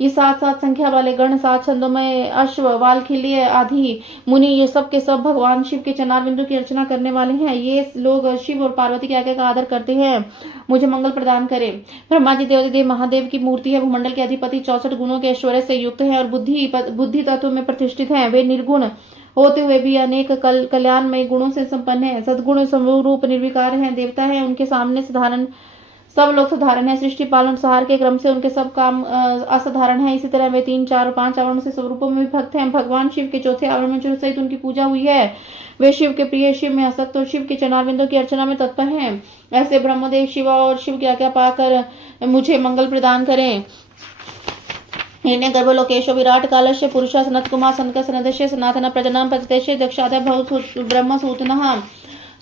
ये 7 संख्या वाले गण, 7 छंदों में अश्व, वालखिल्य आदि मुनि, ये सब के सब भगवान शिव के चरणार बिंदु की अर्चना करने वाले हैं। ये लोग शिव और पार्वती की आज्ञा का आदर करते हैं। मुझे मंगल प्रदान करें। ब्रह्मा जी देव महादेव की मूर्ति है, भूमंडल के अधिपति, 64 गुणों के ऐश्वर्य से युक्त है और बुद्धि तत्व में प्रतिष्ठित है। वे निर्गुण होते हुए भी अनेक कल्याणमय गुणों से संपन्न है, सदगुण स्वरूप निर्विकार है, देवता है, उनके सामने साधारण सब लोग साधारण है। सृष्टि पालन सहार के क्रम से उनके सब काम असाधारण है। इसी तरह वे 3, 4 और 5 आवरण से स्वरूपों में विभक्त हैं। भगवान शिव के चौथे आवरण में सहित उनकी पूजा हुई है। वे शिव के प्रिय, शिव में आसक्त और शिव के चरणार बिंदु की अर्चना में तत्पर हैं। ऐसे ब्रह्मदेव, शिवा और शिव की आज्ञा पाकर मुझे मंगल प्रदान करें। हिरण्य गर्भ, लोकेश, विराट, कालस्य, पुरुष, सनत कुमार, सनक, सनदस्य, सनातन, प्रजनम, प्रतिदेश, दक्षादय, बहुत ब्रह्म सूतनः,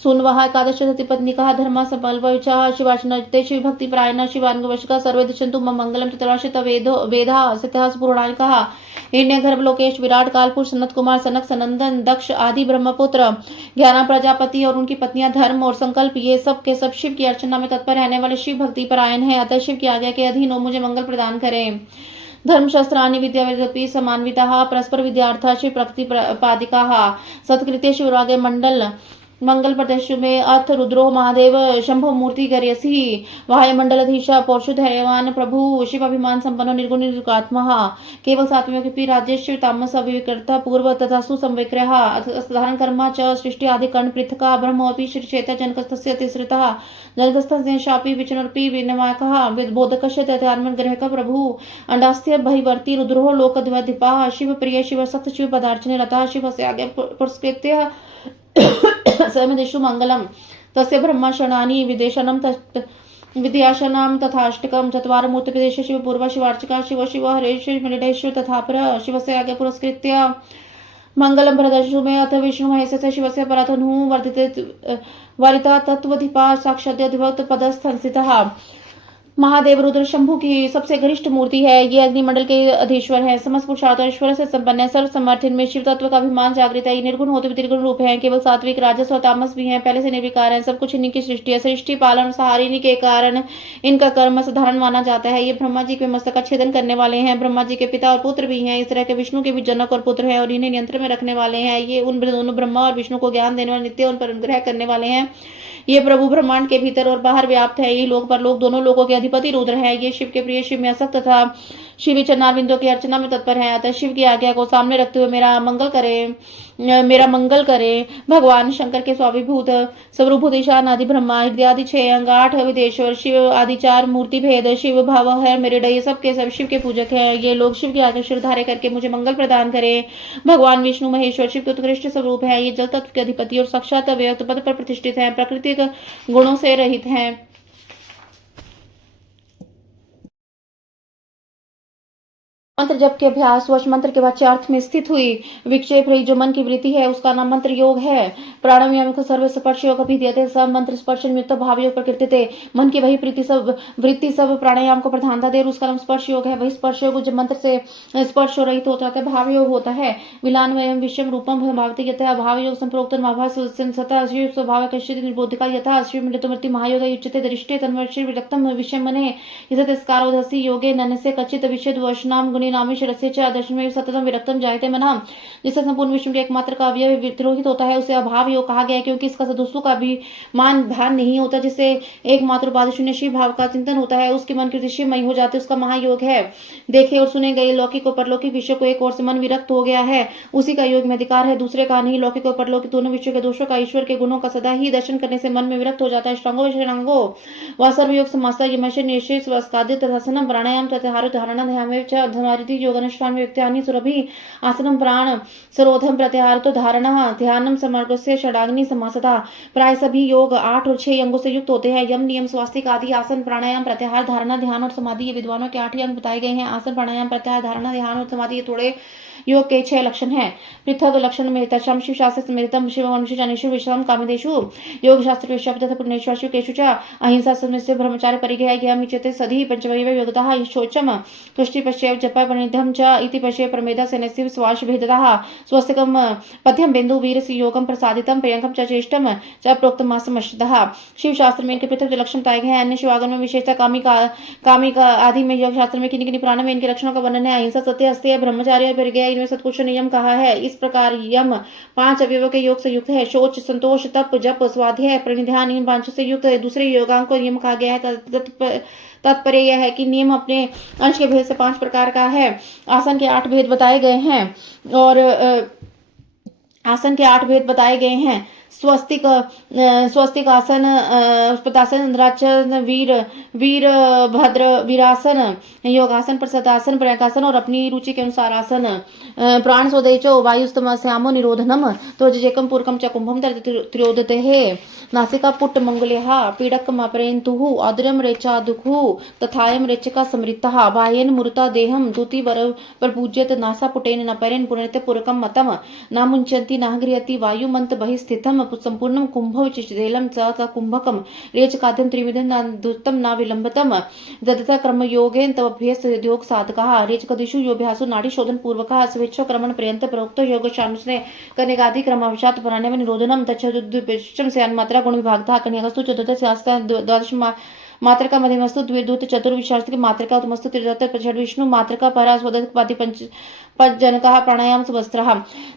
सुनवाह, एकादश पत्निका, धर्मा, सपल्वचा, शिवाचनते, शिव भक्ति प्रायण, शिवांगवशका, सर्वे दिशन्तु मम मंगलम, चतुर्षित वेदा सिद्धास पुराणिका, हिरण्य गर्भ, लोकेश, विराट, कालपुर, सनत कुमार, सनक, सनंदन, दक्ष आदि ब्रह्मपुत्र, 11 प्रजापति और उनकी पत्नियां, धर्म और संकल्प, ये सब के सब शिव की अर्चना में तत्पर रहने वाले शिव भक्ति परायण है। अतः शिव की आज्ञा के अधीन हो मुझे मंगल प्रदान करें। धर्मशास्त्राणि विद्यावेदपि समान्विताः परस्पर विद्यार्थः शिव प्रकृति पादिकाः सत्कृत्य शिवरागे मंगल प्रदेश में अर्थ रुद्रो महादेव शंभो मूर्ति गर्यसी वायुमंडलाधीश पौरुषधैर्यवान प्रभु शिव अभिमान संपन्न निर्गुण निर्गुणात्मा केवल सात्वियों के राजेश्वर तामस अविकृता पूर्व तथा सुसंविग्रह साधारण कर्मा च सृष्टि आदि कर्ण पृथका ब्रह्मोपि श्रीक्षेत्र जनकस्थस्य तिसृतः जनकस्थस्य शापी विचनर्पि विनमायकः बोधकस्य तथात्मन ग्रहक प्रभु अंडास्त्य बहिवर्ती रुद्रो लोकद्वधिपः शिव प्रिय शिव सक्त शिव पदार्चने रतः शिव से आगे पुरस्कृत्य स्वयं मंगलम तस्य ब्रह्मशनानि विदेशनम विद्याशनाम तथाष्टकम चत्वार मूर्ति विदेश शिव पूर्व शिवार्चका शिव शिव हरेश्वर मृडेश्वर तथा पर शिव से आगे पुरस्कृत्य मंगलम प्रदर्शु में अथ विष्णु महेश से शिव से परतनु वर्धित वरिता तत्वधिपा साक्षात अधिभक्त पदस्थ स्थितः महादेव रुद्र शंभु की सबसे घनिष्ठ मूर्ति है। ये अग्निमंडल के अधीश्वर है, समस्त पुरुषार्थ ऐश्वर्य से संपन्न है, सर्व समर्थन में शिव तत्व का अभिमान जागृत है। ये निर्गुण होते त्रिगुण रूप है, केवल सात्विक राजस और तामस भी हैं, पहले से निर्विकार है, सब कुछ इन्हीं की सृष्टि है, सृष्टि पालन सहारिणी के कारण इनका कर्म साधारण माना जाता है। ये ब्रह्मा जी के मस्तक का छेदन करने वाले हैं, ब्रह्मा जी के पिता और पुत्र भी हैं, इस तरह के विष्णु के भी जनक और पुत्र है और इन्हें नियंत्रण में रखने वाले हैं। ये उन दोनों ब्रह्मा और विष्णु को ज्ञान देने वाले नित्य उन पर अनुग्रह करने वाले हैं। ये प्रभु ब्रह्मांड के भीतर और बाहर व्याप्त है, ये लोक पर लोक दोनों लोगों के अधिपति रुद्र है। ये शिव के प्रिय, शिव में आसक्त तथा शिवी चरणार बिंदु की अर्चना में तत्पर है। अतः शिव की आज्ञा को सामने रखते हुए मेरा मंगल करे। भगवान शंकर के स्वाभिभूत सर्वभूत ईशान आदि ब्रह्मा इत्यादि 6 अंग 8 विदेश्वर शिव आदि 4 मूर्ति भेद शिव भाव है मेरे डे सब के सब शिव के पूजक हैं। ये लोग शिव की आज्ञा शिरधारे करके मुझे मंगल प्रदान करें। भगवान विष्णु महेश्वर शिव के उत्कृष्ट स्वरूप है। ये जल तत्व के अधिपति और साक्षात अव्यक्त पद पर प्रतिष्ठित है, प्राकृतिक गुणों से रहित हैं। मंत्र जप के अभ्यास वश मंत्र के वाच्यार्थ में स्थित हुई विक्षेप रही जो मन की वृत्ति है उसका नाम मंत्र योग है। प्राणायाम को सर्व स्पर्श योग भी देते सब मंत्र स्पर्शन युक्त भाव योग प्रकृति थे। मन की वही वृत्ति सब प्राणायाम को प्रधानता दे उसका नाम स्पर्श योग है। वही स्पर्श योग जब मंत्र से स्पर्श रहित होता है भाव योग होता है। विलान वयम विषम रूपम भावती यथा भाव योग संप्रोक्त स्वभाव कश्चित निर्बोधिका यथा श्री मृत्यु महायोग युच्यते दृष्टे तन्वर्षि विरक्तम विषय मने यथा योगे नन से कचित विषय वशनाम गुणे योनि नामी शिरस्य च दर्शन में सततम विरक्तम जायते मनः। जिससे संपूर्ण विश्व के एकमात्र का अवयव तिरोहित होता है उसे अभाव योग कहा गया है, क्योंकि इसका सदस्यों का भी मान भान नहीं होता। जिससे एकमात्र उपाधि शून्य शिव भाव का चिंतन होता है, उसके मन की शिवमयी हो जाती है, उसका महायोग है। देखे और सुने गए लौकिक और परलौकिक विषय को एक ओर से मन विरक्त हो गया है, उसी का योग में अधिकार है, दूसरे का नहीं। लौकिक और परलौकिक दोनों विषयों के दोषों का, ईश्वर के गुणों का सदा ही दर्शन करने से मन में विरक्त हो जाता है। श्रृंगो शृंगो व सर्वयोग समास्ता यमश निशेष वस्कादि तथासनम प्राणायाम प्रत्याहार धारणा ध्यान में च धमारिति योगानुष्ठान व्यक्त्यानि सुरभि आसनम प्राण सरोधम प्रत्याहार तो धारणा ध्यानम समर्पस्य षडाग्नि समासता। प्राय सभी योग 8 और 6 अंगों से युक्त होते हैं। यम नियम स्वास्तिक आदि आसन प्राणायाम प्रत्याहार धारणा ध्यान और समाधि ये विद्वानों के 8 ही अंग बताए गए हैं। आसन प्राणायाम प्रत्याहार धारणा ध्यान और समाधि ये थोड़े योग के 6 लक्षण हैं। पृथक लक्षण में तशम शिव शास्त्र स्मृतम शिव मनुष्य जनेषु विश्राम कामदेषु योग शास्त्र विश्व तथा पुण्येश्वरु केषु च अहिंसा सत्य ब्रह्मचार्य परिग्रह ज्ञान मिच्यते सधि पंचमैव योगतः शौचम तुष्टि पश्य जप परिनिधम च इति पश्य प्रमेदा सेनस्य स्वाश भेदतः स्वस्तिकम पथ्यम बिंदु वीर योगम प्रसादितम प्रियंकम च चेष्टम च प्रोक्तमासमश्तः। शिव शास्त्र में इनके पृथक लक्षण बताए गए हैं। अन्य शिवागम में विशेषता कामिका आदि में योग शास्त्र में किन्हीं पुराण में इनके लक्षणों का वर्णन है। अहिंसा सत्य अस्त्य ब्रह्मचार्य परिग्रह में सत्पुरुष नियम कहा है। इस प्रकार यम 5 अवयवों के योग से युक्त है। शौच संतोष तप जप स्वाध्याय प्रणिधान इन 5 से युक्त है। दूसरे योगांग को नियम कहा गया है। तात्पर्य यह है कि नियम अपने अंश के भेद से 5 प्रकार का है। आसन के 8 भेद बताए गए हैं और आसन के 8 भेद बताए गए हैं। स्वस्तिक आसन, पदासन, इंद्रासन, वीर भद्र वीरासन, योगासन, प्रसदासन, प्रयागासन और अपनी रुचि के अनुसार आसन। प्राण स्वदेचो वायुस्तम श्यामो निरोधनम त्वजेकम पूर्वकम च कुंभम त्रियोदते। नासिका पुट्ट मंगुलेहा पीडकम अपरेन्तुः अद्रम रेचा दुखु तथायम रेचका समृतः बाह्येन मुरुता देहम दूति वर पूज्यत नासा पुटेन न परेन पुनरते पूर्वकम मतम न मुंचन्ति न गृहति वायुमंत बहिस्थितम संपूर्णम कुंभविचिदेलम च कुंभकम रेचकाद्यम त्रिविधम न दुत्तम न विलंबतम ददता कर्म योगेन तवभ्यस योग साधकः रेचकदिषु योभ्यासु नाड़ी शोधन पूर्वकः स्वेच्छो क्रमण पर्यंत प्रोक्त योग शानुस्ने कनेगादि क्रमावशात प्राणायाम निरोधनम तच्छदुद्विष्टम से अन्मात्रा गुण विभागता कन्यास्तु चतुर्थ शास्त्र द्वादश मात्रका मध्यमस्तु द्विदूत चतुर्विशास्त्र मात्रका उत्तमस्तु त्रिदत्त षड विष्णु मात्रका परा स्वदत्त पाति पंचजनका प्राणायाम सुवस्त्रः।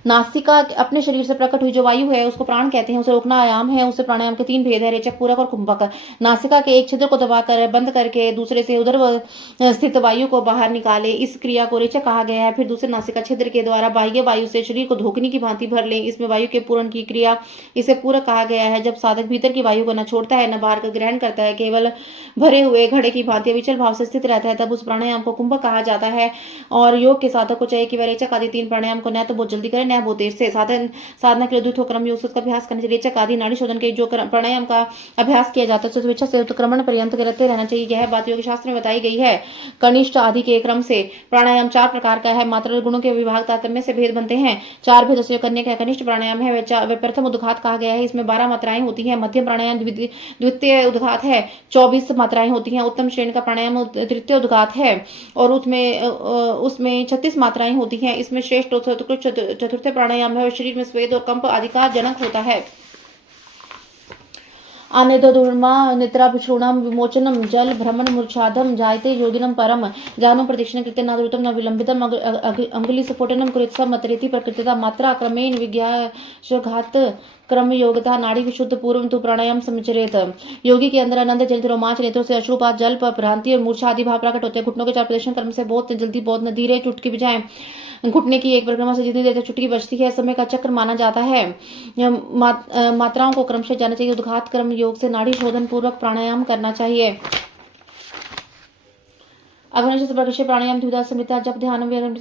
नासिका अपने शरीर से प्रकट हुई जो वायु है उसको प्राण कहते हैं। उसे रोकना आयाम है। उसे प्राणायाम के 3 भेद है, रेचक, पूरक और कुंभक। नासिका के एक छिद्र को दबाकर बंद करके दूसरे से उधर स्थित वायु को बाहर निकाले, इस क्रिया को रेचक कहा गया है। फिर दूसरे नासिका छिद्र के द्वारा बाह्य वायु से शरीर को धोखनी की भांति भर ले, इसमें वायु के पूरण की क्रिया, इसे पूरक कहा गया है। जब साधक भीतर की वायु को न छोड़ता है न बाहर का ग्रहण करता है, केवल भरे हुए घड़े की भांति विचल भाव से स्थित रहता है, तब उस प्राणायाम को कुंभक कहा जाता है। और योग के साधक को चाहिए कि वह रेचक आदि 3 प्राणायाम को न तो बहुत जल्दी करे न बहुत देर से। साधना के लिए द्वितीय क्रम योग का अभ्यास करने से रेचक आदि नाड़ी शोधन के जो प्राणायाम का अभ्यास किया जाता है स्वेच्छा से उत्क्रमण पर्यंत करते रहना चाहिए। यह बात योग शास्त्र में बताई गई है। कनिष्ठ आदि के क्रम से प्राणायाम 4 प्रकार का है। मात्रा गुणों के विभाग तारतम्य से भेद बनते हैं। 4 भेद से करने का कनिष्ठ प्राणायाम है वे प्रथम उद्घात कहा गया है। इसमें 12 मात्राएं होती हैं। मध्यम प्राणायाम द्वितीय उद्घात है, 24 मात्राएं होती हैं। उत्तम श्रेणी का प्राणायाम तृतीय उद्घात है और उसमें 36 मात्राएं होती हैं। इसमें श्रेष्ठ चतुर्थ प्राणायाम है और शरीर में स्वेद और कंप आदि का जनक होता है। अनिदधूर्मा निद्राभिषूणम विमोचनम जल भ्रमण मूर्छादम जायते योगिनम परम जानु प्रदक्षिण कृत्य नादृतम न विलंबितम अंगुली स्फोटनम कृत्सम मतरेति प्रकृतिता मात्रा क्रमेण विज्ञाशघात क्रम योगता नाड़ी विशुद्ध पूर्व तु प्राणायाम समचरित। योगी के अंदर आनंद जनित रोमांच, नेत्रों से अश्रुपात, जल भ्रांति और मूर्छा आदि भाव प्रकट होते हैं। घुटनों के 4 प्रदर्शन क्रम से बहुत जल्दी बहुत धीरे चुटकी बजाएं। घुटने की एक परिक्रमा से जितनी देर तक चुटकी बजती है समय का चक्र माना जाता है। मात्राओं को क्रमशः जाना चाहिए। उद्घात क्रम योग से नाड़ी शोधन पूर्वक प्राणायाम करना चाहिए। अग्निश प्रकृष्य प्राणायाम द्विधा समिता जप ध्यान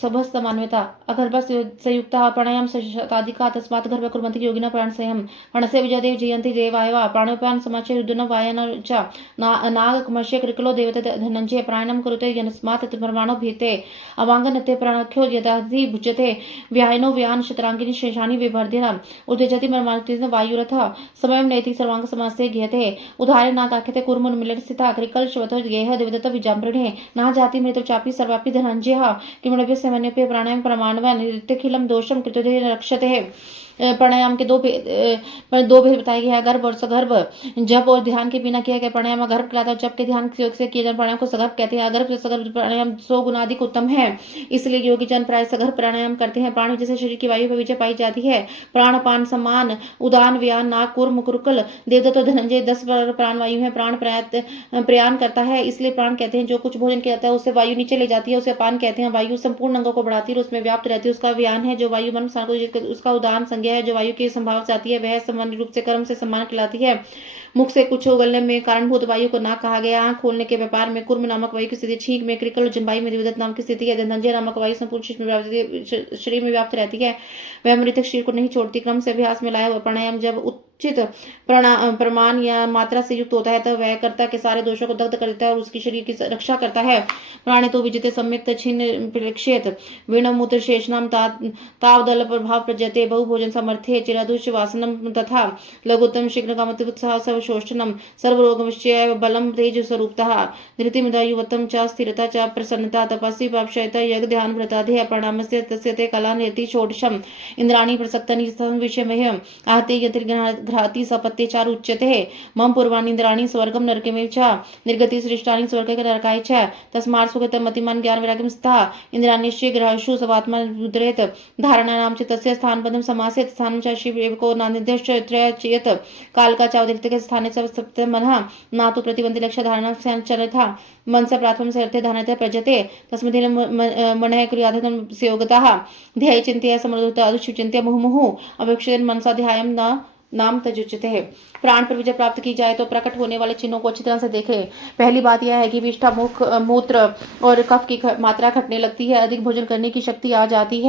सबस्त मान्यता अगर्भ संयुक्त प्राणायाम शताधिका तस्मात् गर्भ कुर्वन्ति योगिना प्राण संयम प्रणस्य विजयदेव जयंती देवायवा प्राणोपान समाचे रुद्रन वायन च नाग कमश्य कृकलो देवते धनंजय प्राणायाम कुरुते जनस्मात् परमाणो भीते अवांगनते प्राणख्यो यदाधि भुज्यते व्यायनो व्यान शतरांगिनी शेषानि विवर्धिना उद्यजति मर्मार्तिन वायुरथ समयम नेति सर्वांग समासे घ्यते उदाहरण नाकाख्यते कुर्मुन मिलन स्थिता कृकल श्वतो गेह देवदत्त विजाम्बरणे ना जाति मृत चापी सर्वापि धनंजय किमणभ्य समन्यप्य प्राणायाम प्रमाणवान नित्यखिलम दोषम कृतोदे रक्षते। प्राणायाम के दो भेद बताए गए हैं, गर्भ और सगर्भ। जप और ध्यान के बिना किया गया प्राणायाम गर्भ कहलाता है, जप के ध्यान से किए जाने प्राणायाम को सगर्भ कहते हैं। अगर्भ से सगर्भ प्राणायाम 100 गुना अधिक उत्तम है, इसलिए योगी जन प्राय सगर्भ प्राणायाम करते हैं। प्राण जैसे शरीर की वायु पर विजय पाई जाती है। प्राण पान समान उदान व्यान नाक कुर मुकुरकुल देवदत्त और धनंजय 10 प्राण वायु है। प्राण प्रयाण करता है, इसलिए प्राण कहते हैं। जो कुछ भोजन किया जाता है उससे वायु नीचे ले जाती है, उसे पान कहते हैं। वायु संपूर्ण अंगों को बढ़ाती है, उसमें व्याप्त रहती है, उसका व्यान है। जो वायु मन उसका उदान संज्ञा है। जो वायु की संभाव से आती है वह सामान्य रूप से कर्म से सम्मान खिलाती है। मुख से कुछ उगलने में कारणभूत वायु को नाक कहा गया। आंख खोलने के व्यापार में कुर्म नामक वायु की स्थिति, छींक में कृकल और जम्बाई में द्विदत्त नाम की स्थिति है। धनंजय नामक वायु संपूर्ण शरीर में व्याप्त रहती है, वह मृतक शरीर को नहीं छोड़ती। क्रम से अभ्यास में लाया हुआ प्राणायाम जब उचित प्रमाण या मात्रा से युक्त होता है तब वह कर्ता के सारे दोषों को दग्ध कर देता है और उसकी शरीर की रक्षा करता है। प्राणे तो विजिते सम्यक्त छिन्न प्रेक्षेत वीणमूत्र शेषनाम तावदल प्रभाव प्रजते बहुभोजन सामर्थ्य चिरादुष वासनम तथा लघुत्तम शीघ्र कामति उत्साह सर्वशोषणम सर्वरोगमश्चय बलम तेज स्वरूपतः धृतिमिदा युवतम च स्थिरता च प्रसन्नता तपस्वी पापशयता यज्ञ ध्यान व्रताधेय प्रणामस्य तस्य ते कला निर्ति षोडशम इंद्राणी प्रसक्तनि विषयमय आहते यतिर्घ्राति सपत्ते चार उच्यते मम पूर्वाणि इंद्राणी स्वर्गम नरकेमेव च निर्गति सृष्टानि स्वर्गे नरकाय च तस्मात् सुगतं मतिमान ज्ञान वैराग्यं स्तः इंद्राण्यस्य ग्रहेषु सवात्मा उद्रेत धारणानां च तस्य स्थानपदं समासेत स्थानं च शिव को नानिर्देश त्रयचेत काल का चावदृत्य के स्थाने सप्तम मनः ना तो प्रतिबंध लक्ष्य धारणा चलता मन से प्राथम से अर्थे धारणते प्रजते तस्मदिन मनः क्रियाधन संयोगतः ध्येय चिंत्य समृद्धता अदुशिव चिंत्य मुहुमुहु अपेक्षित मनसा ध्यायम न नाम तजुच्यते है। प्राण पर विजय प्राप्त की जाए तो प्रकट होने वाले चिन्हों को अच्छी तरह से देखें। पहली बात यह है कि विष्ठा मुख मूत्र और कफ की मात्रा घटने लगती है, अधिक भोजन करने की शक्ति आ जाती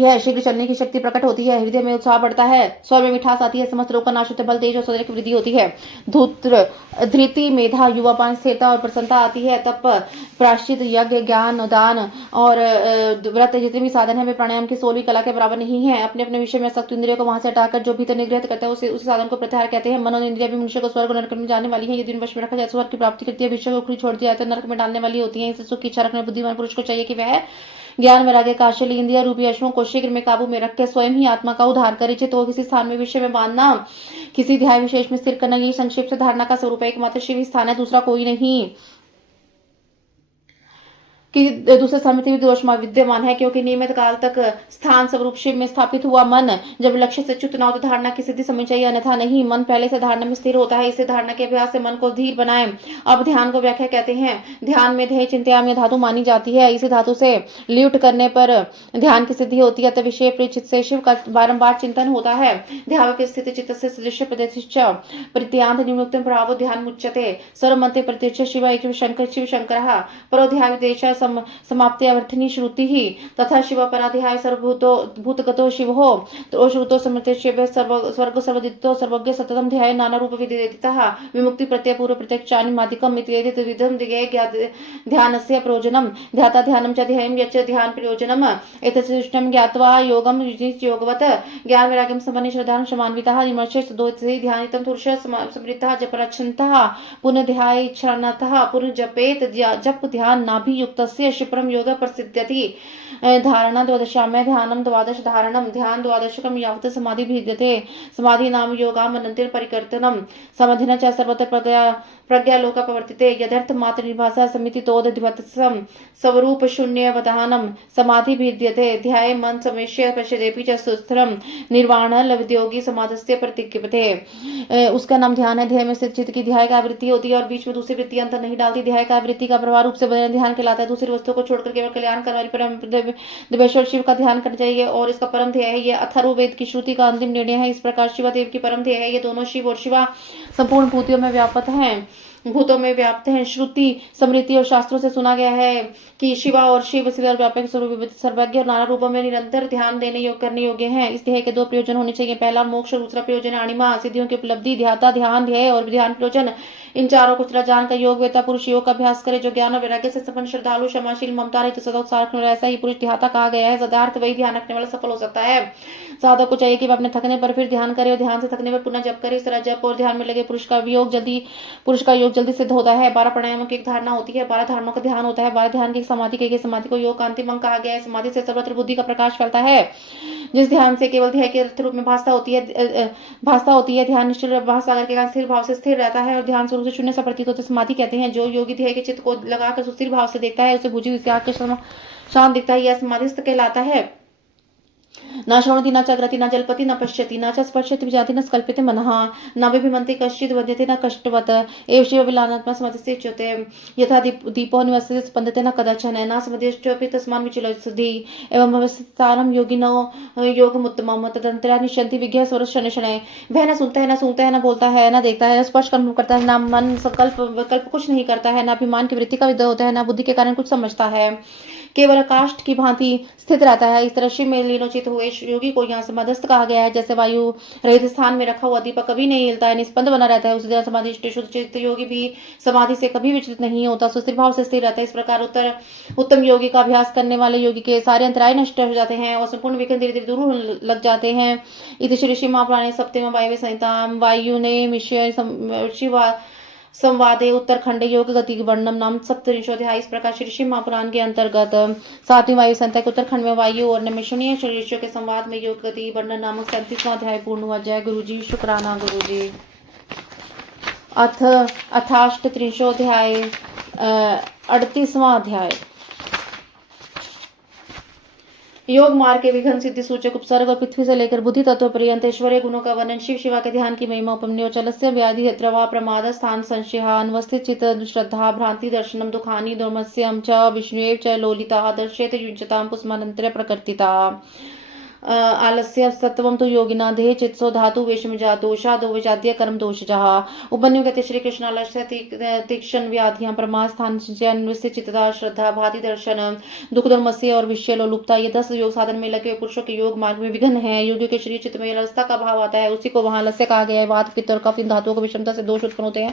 है, शीघ्र चलने की शक्ति प्रकट होती है, हृदय में उत्साह बढ़ता है, स्वर में मिठास आती है, समस्त रोग का नाश होता है, बल तेज और सौंदर्य की वृद्धि होती है, धृति मेधा युवापान स्थिरता और प्रसन्नता आती है। तप प्रायश्चित यज्ञ ज्ञान दान और व्रत जितने भी साधन है वे प्राणायाम की 16वीं कला के बराबर नहीं है। अपने अपने विषय में सख्त इंद्रियों को वहां से हटाकर जो भीतर निग्रह करता है उस साधन को प्रत्याहार कहते हैं। मन और इंद्रिया भी मनुष्य को स्वर्ग और नरक में जाने वाली है। यदि वश में रखा जाए स्वर्ग की प्राप्ति करती है, विषय को खुली छोड़ दिया जाए तो नरक में डालने वाली होती है। इसे सुख की इच्छा रखने बुद्धिमान पुरुष को चाहिए कि वह ज्ञान वैराग्य काशल इंद्रिय रूपी अश्वों को शीघ्र में काबू में रखकर स्वयं ही आत्मा का उद्धार करे। तो किसी स्थान में विषय में बांधना, किसी ध्यान विशेष में स्थिर करना, यही संक्षेप से धारणा का स्वरूप है। एकमात्र शिव स्थान है, दूसरा कोई नहीं। कि दूसरे स्थान में दोष विद्यमान है, क्योंकि नियमित काल तक स्थान स्वरूप शिव में स्थापित हुआ मन जब लक्ष्य से च्युत न हो तो धारणा की सिद्धि समझ चाहिए, अन्यथा नहीं। मन पहले से धारणा में स्थिर होता है, इसे धारणा के अभ्यास से मन को धीर बनाए। अब ध्यान को व्याख्या कहते हैं। ध्यान में ध्येय चिंत्या में धातु मानी जाती है, इसी धातु से ल्यूट करने पर ध्यान की सिद्धि होती है। तब विषय प्रिय से शिव का बारंबार चिंतन होता है। ध्यावक स्थिति चित्त से सदृश प्रदेश प्रत्यांत निमुक्त भाव ध्यान मुच्यते सर्वमते प्रत्यक्ष शिव एक शिव शंकर परोध्यादेश समाप्ति अवर्थनी श्रुति ही तथा शिव पराध्याय सर्वभूतो भूतगतो शिव हो तो श्रुतो समृत शिव स्वर्ग सर्वदितो सर्वज्ञ सततम ध्याय नाना रूप विदितः विमुक्ति प्रत्यय पूर्व प्रत्यक्षानि मादिकम इत्येतत् विधम ध्यानस्य प्रयोजनम ध्याता ध्यानम च ध्येयं यच्च ध्यान प्रयोजनम एतत्सृष्टं ज्ञात्वा योगम योगवत ज्ञान वैराग्यं सम्पन्ने श्रद्धां समान्वितः विमर्शे दोषे ध्यानितं पुरुषः समृद्धः जपरच्छन्तः पुनः ध्याय इच्छानतः पुनः जपेत जप ध्यान नाभियुक्तस्य क्षिप्रम योग प्रसिद्ध्यति धारणा द्वादशाम्य ध्यानम द्वादश धारणम ध्यान द्वादशकम यावत् समाधि भिद्यते समाधि नाम योगाम अनंतर परिवर्तनम समाधिना च सर्वत्र प्रज्ञालोक प्रवर्तिते यदर्थ मात्र निभासा समिति तोद्वत्सम स्वरूप शून्य वधानम समाधि भिद्यते ध्याय मन समेष्य पश्यदेपि च सुस्थिरम निर्वाण लवद्योगी समाधस्य प्रतिक्रियते। उसका नाम ध्यान है। ध्यान में स्थित चित्त की ध्याय का वृत्ति होती है और बीच में दूसरी वृत्ति अंतर नहीं डालती। ध्याय का वृत्ति का प्रभाव रूप से ध्यान कहलाता है। दूसरी वस्तु को छोड़कर केवल कल्याण करने वाली परम देवेश्वर शिव का ध्यान करना चाहिए और इसका परम ध्येय है। यह अथर्ववेद की श्रुति का अंतिम निर्णय है। इस प्रकार शिवादेव की परम ध्येय है। ये दोनों शिव और शिवा संपूर्ण भूतियों में व्याप्त हैं। श्रुति स्मृति और शास्त्रों से सुना गया है कि शिवा और शिव व्यापक स्वरूप सर्वज्ञ और नाना रूपों में निरंतर ध्यान करने योग्य हैं। इस ध्येय के दो प्रयोजन होने चाहिए। पहला मोक्ष और दूसरा प्रयोजन अणिमा सिद्धियों की उपलब्धि। ध्याता ध्यान ध्येय और ध्यान प्रयोजन इन चारों को जान का योग वेता पुरुष योग का अभ्यास करे जो ज्ञान और वैराग्य से संपन्न श्रद्धालु क्षमाशील ममता रहित सदा उत्साह रखने वाला ऐसा ही पुरुष ध्याता कहा गया है। सदार्थ वही ध्यान रखने वाला सफल हो सकता है। साधक को चाहिए कि वह अपने थकने पर फिर ध्यान करे और ध्यान से थकने पर पुनः जप करे। इस तरह जप और ध्यान में लगे पुरुष का योग योग जल्दी सिद्ध होता है। 12 प्राणायामों की एक धारणा होती है, 12 धारणाओं का ध्यान होता है, 12 ध्यान की एक समाधि कही गई। समाधि को योग का अंतिम अंग कहा गया है। समाधि से सर्वत्र बुद्धि का प्रकाश फैलता है। जिस ध्यान से केवल ध्येय के अर्थ रूप में भासता होती है, ध्यान निश्चल महासागर के कारण स्थिर भाव से स्थिर रहता है और ध्यान स्वरूप से शून्य सा प्रतीत होता है। समाधि कहते हैं। जो योगी ध्येय के चित्त को लगाकर सुस्थिर भाव से देखता है, उसे बुझी हुई आग के शांत दिखता है। यह समाधिस्थ कहलाता है। न शृणोति न चाग्रति न जल्पति न पश्यति न च स्पर्शति विजाति न स्कल्प्यते मनः न बिभिमन्ति कश्चित् वद्यते न कष्टवत् एव शिव विलानात्मा समाधिस्थे च्युते यथा दीपो निवसति स्पन्दते न कदाचन न समाधिश्चोऽपि तस्मान् विचलति एवं भवसारं योगिनो योगमुत्तमम् तदन्तरा निश्यन्ति विज्ञा स्वरः शनैः शनैः। वह न सुनता है, न सूंघता है, न बोलता है, न देखता है, न स्पर्श कर्म करता है, न मन संकल्प विकल्प कुछ नहीं करता है, न अभिमान की वृत्ति का विद्या होता है, न बुद्धि के कारण कुछ समझता है, केवल काष्ठ की भांति स्थित रहता है। इस तरह शिव में लीनोचित हुए योगी को यहाँ समाधिस्थ कहा गया है। जैसे वायु रहित स्थान में रखा हुआ दीपक कभी नहीं हिलता है, निस्पंद बना रहता है, उसी तरह समाधिष्ठ शुद्ध चित्त योगी भी समाधि से कभी विचलित नहीं होता, सुस्थिर भाव से स्थिर रहता है। इस प्रकार उत्तम योगी का अभ्यास करने वाले योगी के सारे अंतराय नष्ट हो जाते हैं और संपूर्ण विघ्न धीरे धीरे दूर लग जाते हैं। इति श्री श्री महापुराणे सप्तम वायव्य संहितां वायुने मिश्य शिवा संवादे उत्तरखंड योग गति वर्णम नाम सप्तविंशोऽध्याय। इस प्रकार श्री शिव महापुराण के अंतर्गत 7वीं वायु संहिता के उत्तरखंड में वायु और निमिषणीय शरीरों के संवाद में योग गति वर्णन नामक 37वां अध्याय पूर्ण हुआ। जय गुरु जी, शुक्राना गुरु जी। अथाष्टत्रिंशोऽध्याय 38वां अध्याय। योग मार्ग के विघ्न सिद्धि सूचक उपसर्ग और पृथ्वी से लेकर बुद्धि तत्व पर्यंत ऐश्वर्य गुणों का वर्णन। शिव शिवा के ध्यान की महिमा उपन्योचलस्य व्याधि द्रवा प्रमाद स्थान संशय अनवस्थित चित्त श्रद्धा भ्रांति दर्शनम दुखानी दुर्मस्यम च विष्णुएव च लोलिता दर्शेत युज्यताम पुष्मानंतर प्रकृतिता आलस्य सत्वम तो योगिना देह चित्सो धातु वेशम दोषा दो विजातीय कर्म दोष जहा। उपन्यु कहते श्री कृष्ण आलस्य तीक्ष्ण व्याधियां प्रमाद स्थान चित्तता श्रद्धा भाति दर्शन दुख दुर्मस्य और विषय लोलुपता, ये 10 योग साधन में लगे हुए पुरुषों के योग मार्ग में विघ्न है। योगियों के शरीर चित्त में लसता का भाव आता है, उसी को वहां लस्य कहा गया है। वात पित्त और कफ इन धातुओं को विषमता से दोष उत्पन्न होते हैं,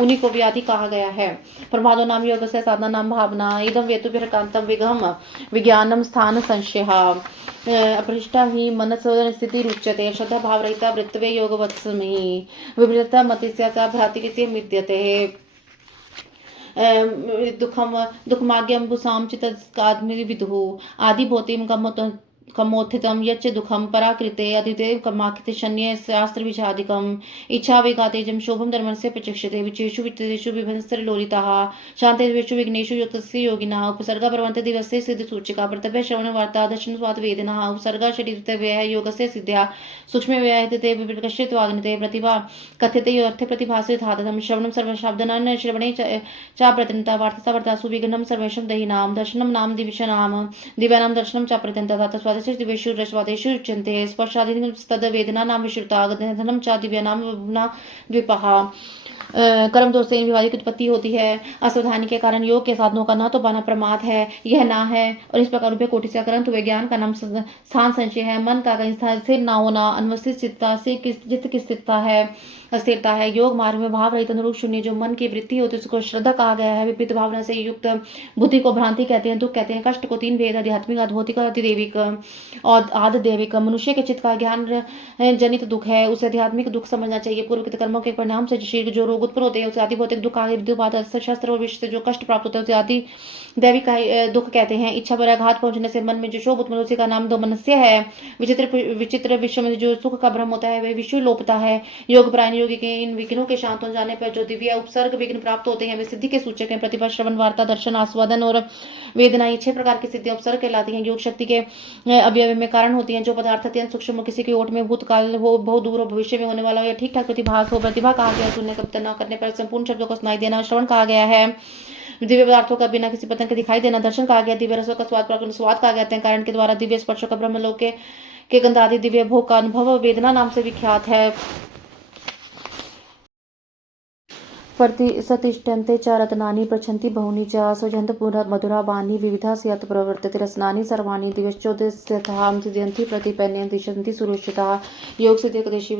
उन्हीं को व्याधि कहा गया है। प्रमादो नाम योग से साधना नाम भावना इदम वेतुभिर्कांतम विघम विज्ञानम स्थान संशय अपृष्टा ही मनस स्थिति रुच्यते श्रद्धा भाव रहिता वृत्तवे योग वत्समी विवृता मतिस्या भ्रातिकृत्य मिद्यते दुखमाग्यम भूसाम चित्तस्काद्मि विदुः आदि भूतिम कमोत्थितम यच्च दुखम पराकृते अदितेव कमाखित शन्य शास्त्र विचादिकम इच्छा वेगातेजम शोभम धर्मस्य प्रचक्षते विचेषु वित्तेषु विभंस्तर लोलिताः शांतेषु विघ्नेषु युक्तस्य योगिनः उपसर्गा प्रवन्ते दिवस्य सिद्ध सूचिका कर्तव्य श्रवण वार्ता दर्शन स्वाद वेदनः उपसर्गा शरीरते व्यय योगस्य सिद्ध्या सूक्ष्म व्ययते विप्रकश्चित वाग्नते प्रतिभा कथ्यते अर्थे प्रतिभासे धातम श्रवणं सर्वशब्दनान् श्रवणे च प्रत्यन्ता वार्ता वार्तासु विघ्नं सर्वेषां दहिनां दर्शनं नाम दिव्यानां दर्शनं च प्रत्यन्ता तस्वाद दिवेषु रसवादेषु उच्यन्ते स्पर्शादीन तद वेदना नाम विश्रुता धनम चा दिव्यानाम द्विपः। कर्म दोष से इन विवादी की उत्पत्ति होती है। असावधानी के कारण योग के साधनों का न तो बना प्रमाद है, यह ना है, और इस प्रकार रूपये कोटि से अकरंत हुए ज्ञान का नाम स्थान संशय है। मन का कहीं स्थान स्थिर न होना, अनवस्थित चित्ता से चित्त की स्थिरता है, अस्थिरता है। योग मार्ग में भाव रहित अनुरूप शून्य जो मन की वृत्ति होती है उसको श्रद्धा कहा गया है। विपरीत भावना से युक्त बुद्धि को भ्रांति कहते हैं, दुख कहते हैं। कष्ट को 3 भेद आध्यात्मिक, अद्भौतिक और अधिदेविक और आधदैविक। मनुष्य के चित्त का ज्ञान जनित दुख है, उसे आध्यात्मिक दुख समझना चाहिए। पूर्वकृत कर्मों के परिणाम से शरीर जो रोग उत्पन्न होते हैं उसे आदि भौतिक दुख, आगे विद्युत शस्त्र और विष से जो कष्ट प्राप्त होता है उसे आदि दैविक दुख कहते हैं। इच्छा पर आघात पहुंचने से मन में जो शोभ उत्पन्न उसी का नाम दोमनस्य है। विचित्र विश्व में जो सुख का भ्रम होता है वह विश्व लोपता है। योग परायण योगी के इन विघ्नों के शांत हो जाने पर जो दिव्य उपसर्ग विघ्न प्राप्त होते हैं वे सिद्धि के सूचक हैं। प्रतिभा श्रवण वार्ता दर्शन आस्वादन और वेदना, ये 6 प्रकार की सिद्धियां उपसर्ग कहलाती हैं। योग शक्ति के अवयव में कारण होती हैं। जो पदार्थ अत्यंत सूक्ष्म, किसी की ओट में भूतकाल हो, बहुत दूर हो, भविष्य में होने वाला हो या ठीक ठाक प्रतिभास हो। प्रतिभा कहा गया सुनने कल्पना न करने पर संपूर्ण शब्दों को सुनाई देना। श्रवण कहा गया है दिव्य पदार्थों का बिना किसी पतन के दिखाई देना। दर्शन कहा गया दिव्य रसों का स्वाद प्राप्त, स्वाद कहा गया कारण के द्वारा दिव्य स्पर्शों का ब्रह्मलोक के गंधादि दिव्य भोग का अनुभव वेदना नाम से विख्यात है। प्रतिष्ठन्ते च रत्नानि पृच्छन्ति बहुनि च सृजन्त मधुरा वाणी विविधा स्यात् प्रवर्तते रसनानि सर्वाणि दिवश्चोदयस्थां सिद्ध्यन्ति प्रतिपन्यन्ति दिशन्ति सुरुचिताः। योग सिद्धि उपदेशी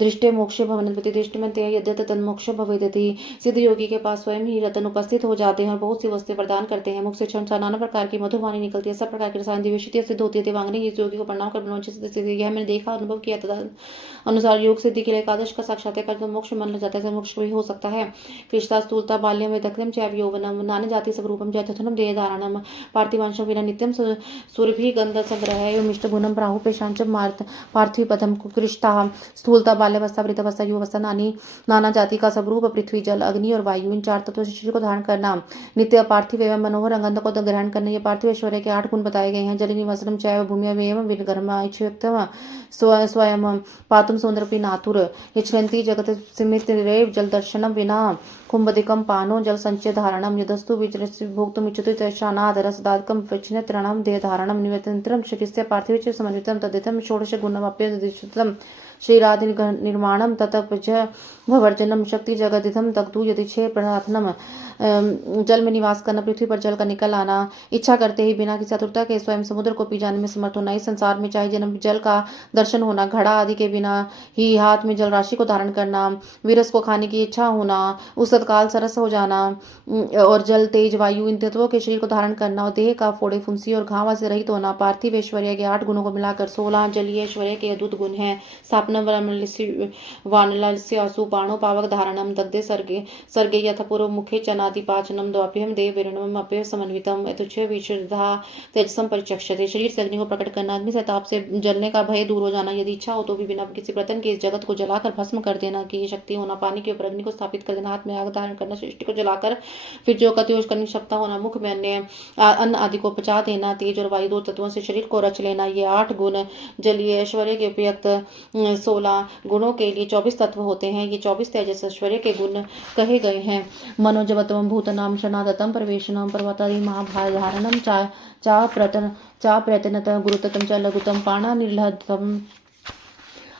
दृष्टे मोक्षे भवन्ति दृष्टिमन्ते यद्यत तन्मोक्ष भवेदिति। सिद्ध योगी के पास स्वयं ही रत्न उपस्थित हो जाते हैं और बहुत सी वस्तुएं प्रदान करते हैं। मुख से क्षण नाना प्रकार की मधुर वाणी निकलती है, सब प्रकार की रसायन दिव्य सिद्ध होती है। देवांगनी इस योगी को प्रणाम कर यह मैंने देखा अनुभव किया। तथा अनुसार योग सिद्धि के लिए एकादश का साक्षात्कार कर मोक्ष मन लग जाता है। मोक्ष भी हो सकता है। है। कृष्ता स्थूलता बाल्यम वेदक्तम चैव यौवनम नाना जाति स्वरूपम जयथुनम देहधारणम पार्थिवांशम विना नित्यम सुरभि गंध संग्रह एवं इष्टगुणम प्राहु पेशांच मार्थ पार्थिवपदम कृष्टा स्थूलता बाल्यावस्था वृद्धावस्था युवावस्था नाना जाति का स्वरूप पृथ्वी जल अग्नि और वायु इन 4 तत्वों से शरीर को धारण करना नित्य पार्थिव एवं मनोहर अंगंध को ग्रहण करना ये पार्थिव ऐश्वर्य के 8 गुण बताए गए हैं। जलिनी वस्त्रम चैव भूमि एवं विनगर्मा स्वयं पातुम सुंदरपी नातुर यच्छन्ति जगत सिमित रेव जल दर्शनम विना कुंभदिकम पानो जल संचय धारणम यदस्तु भोक्तुमिच्छति तैशानाद रसदात्कम प्रचिन तृणम देह धारणम निवेतंत्रम चिकित्सा पार्थिव समन्वितम तदितम षोडश गुणमप्यदिष्टतम श्रीराधि निर्माणम ततपच भवर्जनम शक्ति जगदिथम तक्तु यदिच्छे प्रार्थनम जल में निवास करना पृथ्वी पर जल का निकल आना इच्छा करते ही बिना किसी चतुरता के स्वयं समुद्र को पी जाने में समर्थ होना इस संसार में चाहे जन्म जल का दर्शन होना घड़ा आदि के बिना ही हाथ में जल राशि को धारण करना विरस को खाने की इच्छा होना उस तत्काल सरस हो जाना और जल तेज वायु इन तत्वों के शरीर को धारण करना और देह का फोड़े फुंसी और घावा से रहित होना पार्थिव ऐश्वर्य के 8 गुणों को मिलाकर 16 जलीय ऐश्वर्य के अद्भुत गुण हैं। स्थापनम वानलस्य असु बाणो पावक धारणम दग्धे सर्गे यथ पूर्व मुखे चनादिपाचनम द्वाभ्यम देव विरणम अप्य समन्वितम तुच्छ विशुद्धा तेजसम परिचक्षते शरीर से अग्नि को प्रकट करना अग्नि से ताप से जलने का भय दूर हो जाना यदि इच्छा हो तो भी बिना किसी प्रयत्न के इस जगत को जलाकर भस्म कर देना की ये शक्ति होना पानी के ऊपर अग्नि को स्थापित कर देना हाथ में आग धारण करना सृष्टि को जलाकर फिर जो कत्योज करने की क्षमता होना मुख में अन्न आदि को पचा देना तेज और वायु 2 तत्वों से शरीर को रच लेना ये 8 गुण जलीय ऐश्वर्य के उपयुक्त 16 गुणों के लिए 24 तत्व होते हैं। ये 24 तेजस ऐश्वर्य के गुण कहे गए हैं। मनोजवतम भूतनाम शनादतम प्रवेशनम पर्वतादि महाधारणम चा प्रयत्नत गुरुतम च लघुतम पाणा निर्लहतम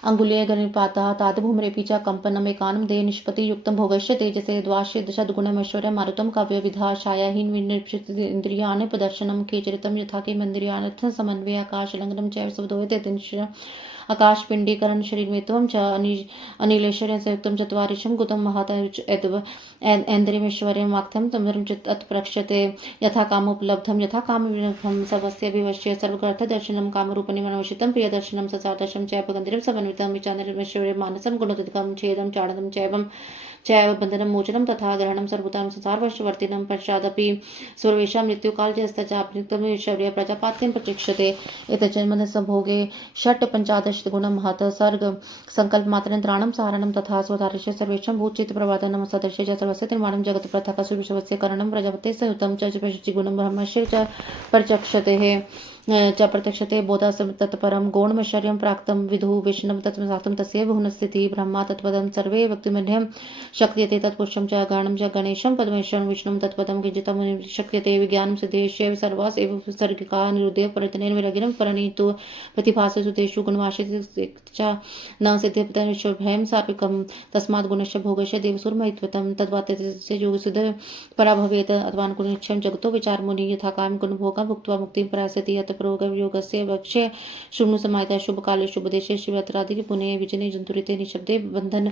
अंगुलीय गणिपातः तादभूमरेपि च कंपनम एकानम देह निष्पत्ति युक्तम भोगस्य तेजसे द्वाश्य दशद्गुणम ऐश्वर्य मारुतम काव्य विधा छायाहीन विनिर्पित इंद्रियान प्रदर्शनम खेचरितम यथा के मंदिरियानथ समन्वय आकाश लंघनम चैव शब्दोयते आकाश पिंडीकरण शरीर में त्वं च अनिलेश्वर्य संयुक्तम चत्वारिशम गुतम महत ऐन्द्रियमेश्वर्यमाख्यम तमरम तत्प्रक्षते यथा कामोपलब्धम यथा काम विनभम सर्वस्य विवश्य सर्वग्रथ दर्शनम कामरूपनिमनवशितम प्रिय दर्शनम संसार दर्शनम चैव गंधर्व समन्वितम विचारमेश्वर्य मानसम गुणोदितकम छेदम चाणनम चैव बंधनम मोचनम तथा ग्रहणम सर्वभूतां संसार वर्षवर्तिनम पश्चादपि सर्वेषां मृत्युकाल जस्तचाप्नितम ऐश्वर्य प्रजापात्यं प्रचक्षते एतजन्मन संभोगे षट् पंचादश गुणम महत सर्ग संकल्प मात्र त्राणम सारणम तथा स्वधारिष्य सर्वेषां भूतचित्त प्रवादनम सदृश्य च सर्वस्य निर्माणम जगत प्रथा सुविश्वस्य करणम प्रजापते संयुतम च गुणम ब्रह्मश्य च प्रचक्षते च प्रत्यक्षते बोधा तत्परम गौणमैश्वर्यं प्राक्तम विदु विष्णुं तत्मसाक्तं तस्य बहुनस्थिति ब्रह्मा तत्पदं सर्वे भक्तिमध्यं शक्यते तत्पुरुषं च गणं च गणेशं पद्मेश्वरं विष्णुं तत्पदं किंचितं शक्यते विज्ञानं सिद्धेश्य सर्वास एव सर्गिका निरुद्य परितनेन विरगिनं परिणीतो प्रतिभासेषु तेषु गुणवासित न सिद्ध्यपतनिश्वरभयं सात्विकं तस्मात् गुणस्य भोगस्य देवसुरमहित्वतं तद्वातस्य योगसिद्ध परा भवेत् अथवानुकुलनिच्छं जगतो विचारमुनि यथा कामं गुणभोगा भुक्त्वा मुक्तिं प्राप्स्यति यत् योगस्य वक्ष्ये शृणु समाहिता शुभ काले शुभ देशे शिवरात्रि पुण्य विजने जंतुरिते निशब्दे बंधन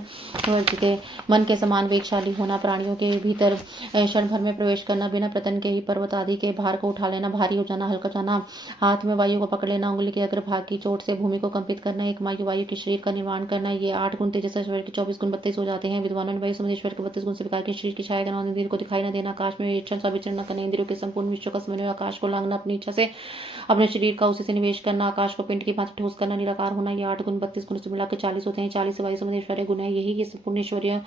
वर्जिते मन के समान वेगशाली होना प्राणियों के भीतर क्षण भर में प्रवेश करना बिना प्रतन के ही पर्वत आदि के भार को उठा लेना भारी हो जाना हल्का जाना हाथ में वायु को पकड़ लेना उंगली के अग्रभाग की चोट से भूमि को कंपित करना एक वायु के शरीर का निर्माण करना ये 8 गुण तेजस ऐश्वर्य के 24 गुण 32 हो जाते हैं। विद्वान वायु समुदेश्वर के 32 गुण से विकार के शरीर की छाया करना इंद्रियों को दिखाई न देना आकाश में इच्छा का विचरण न करना इंद्रियों के संपूर्ण विश्व का समन्वय आकाश को लांघना अपनी इच्छा से अपने शरीर का उसी से निवेश करना आकाश को पिंड की भांति ठोस करना निराकार होना ये 8 गुण 32 गुण से मिलाकर 40 होते हैं। 40 वायु समुद्र ऐश्वर्य गुण है यही ये संपूर्ण ऐश्वर्य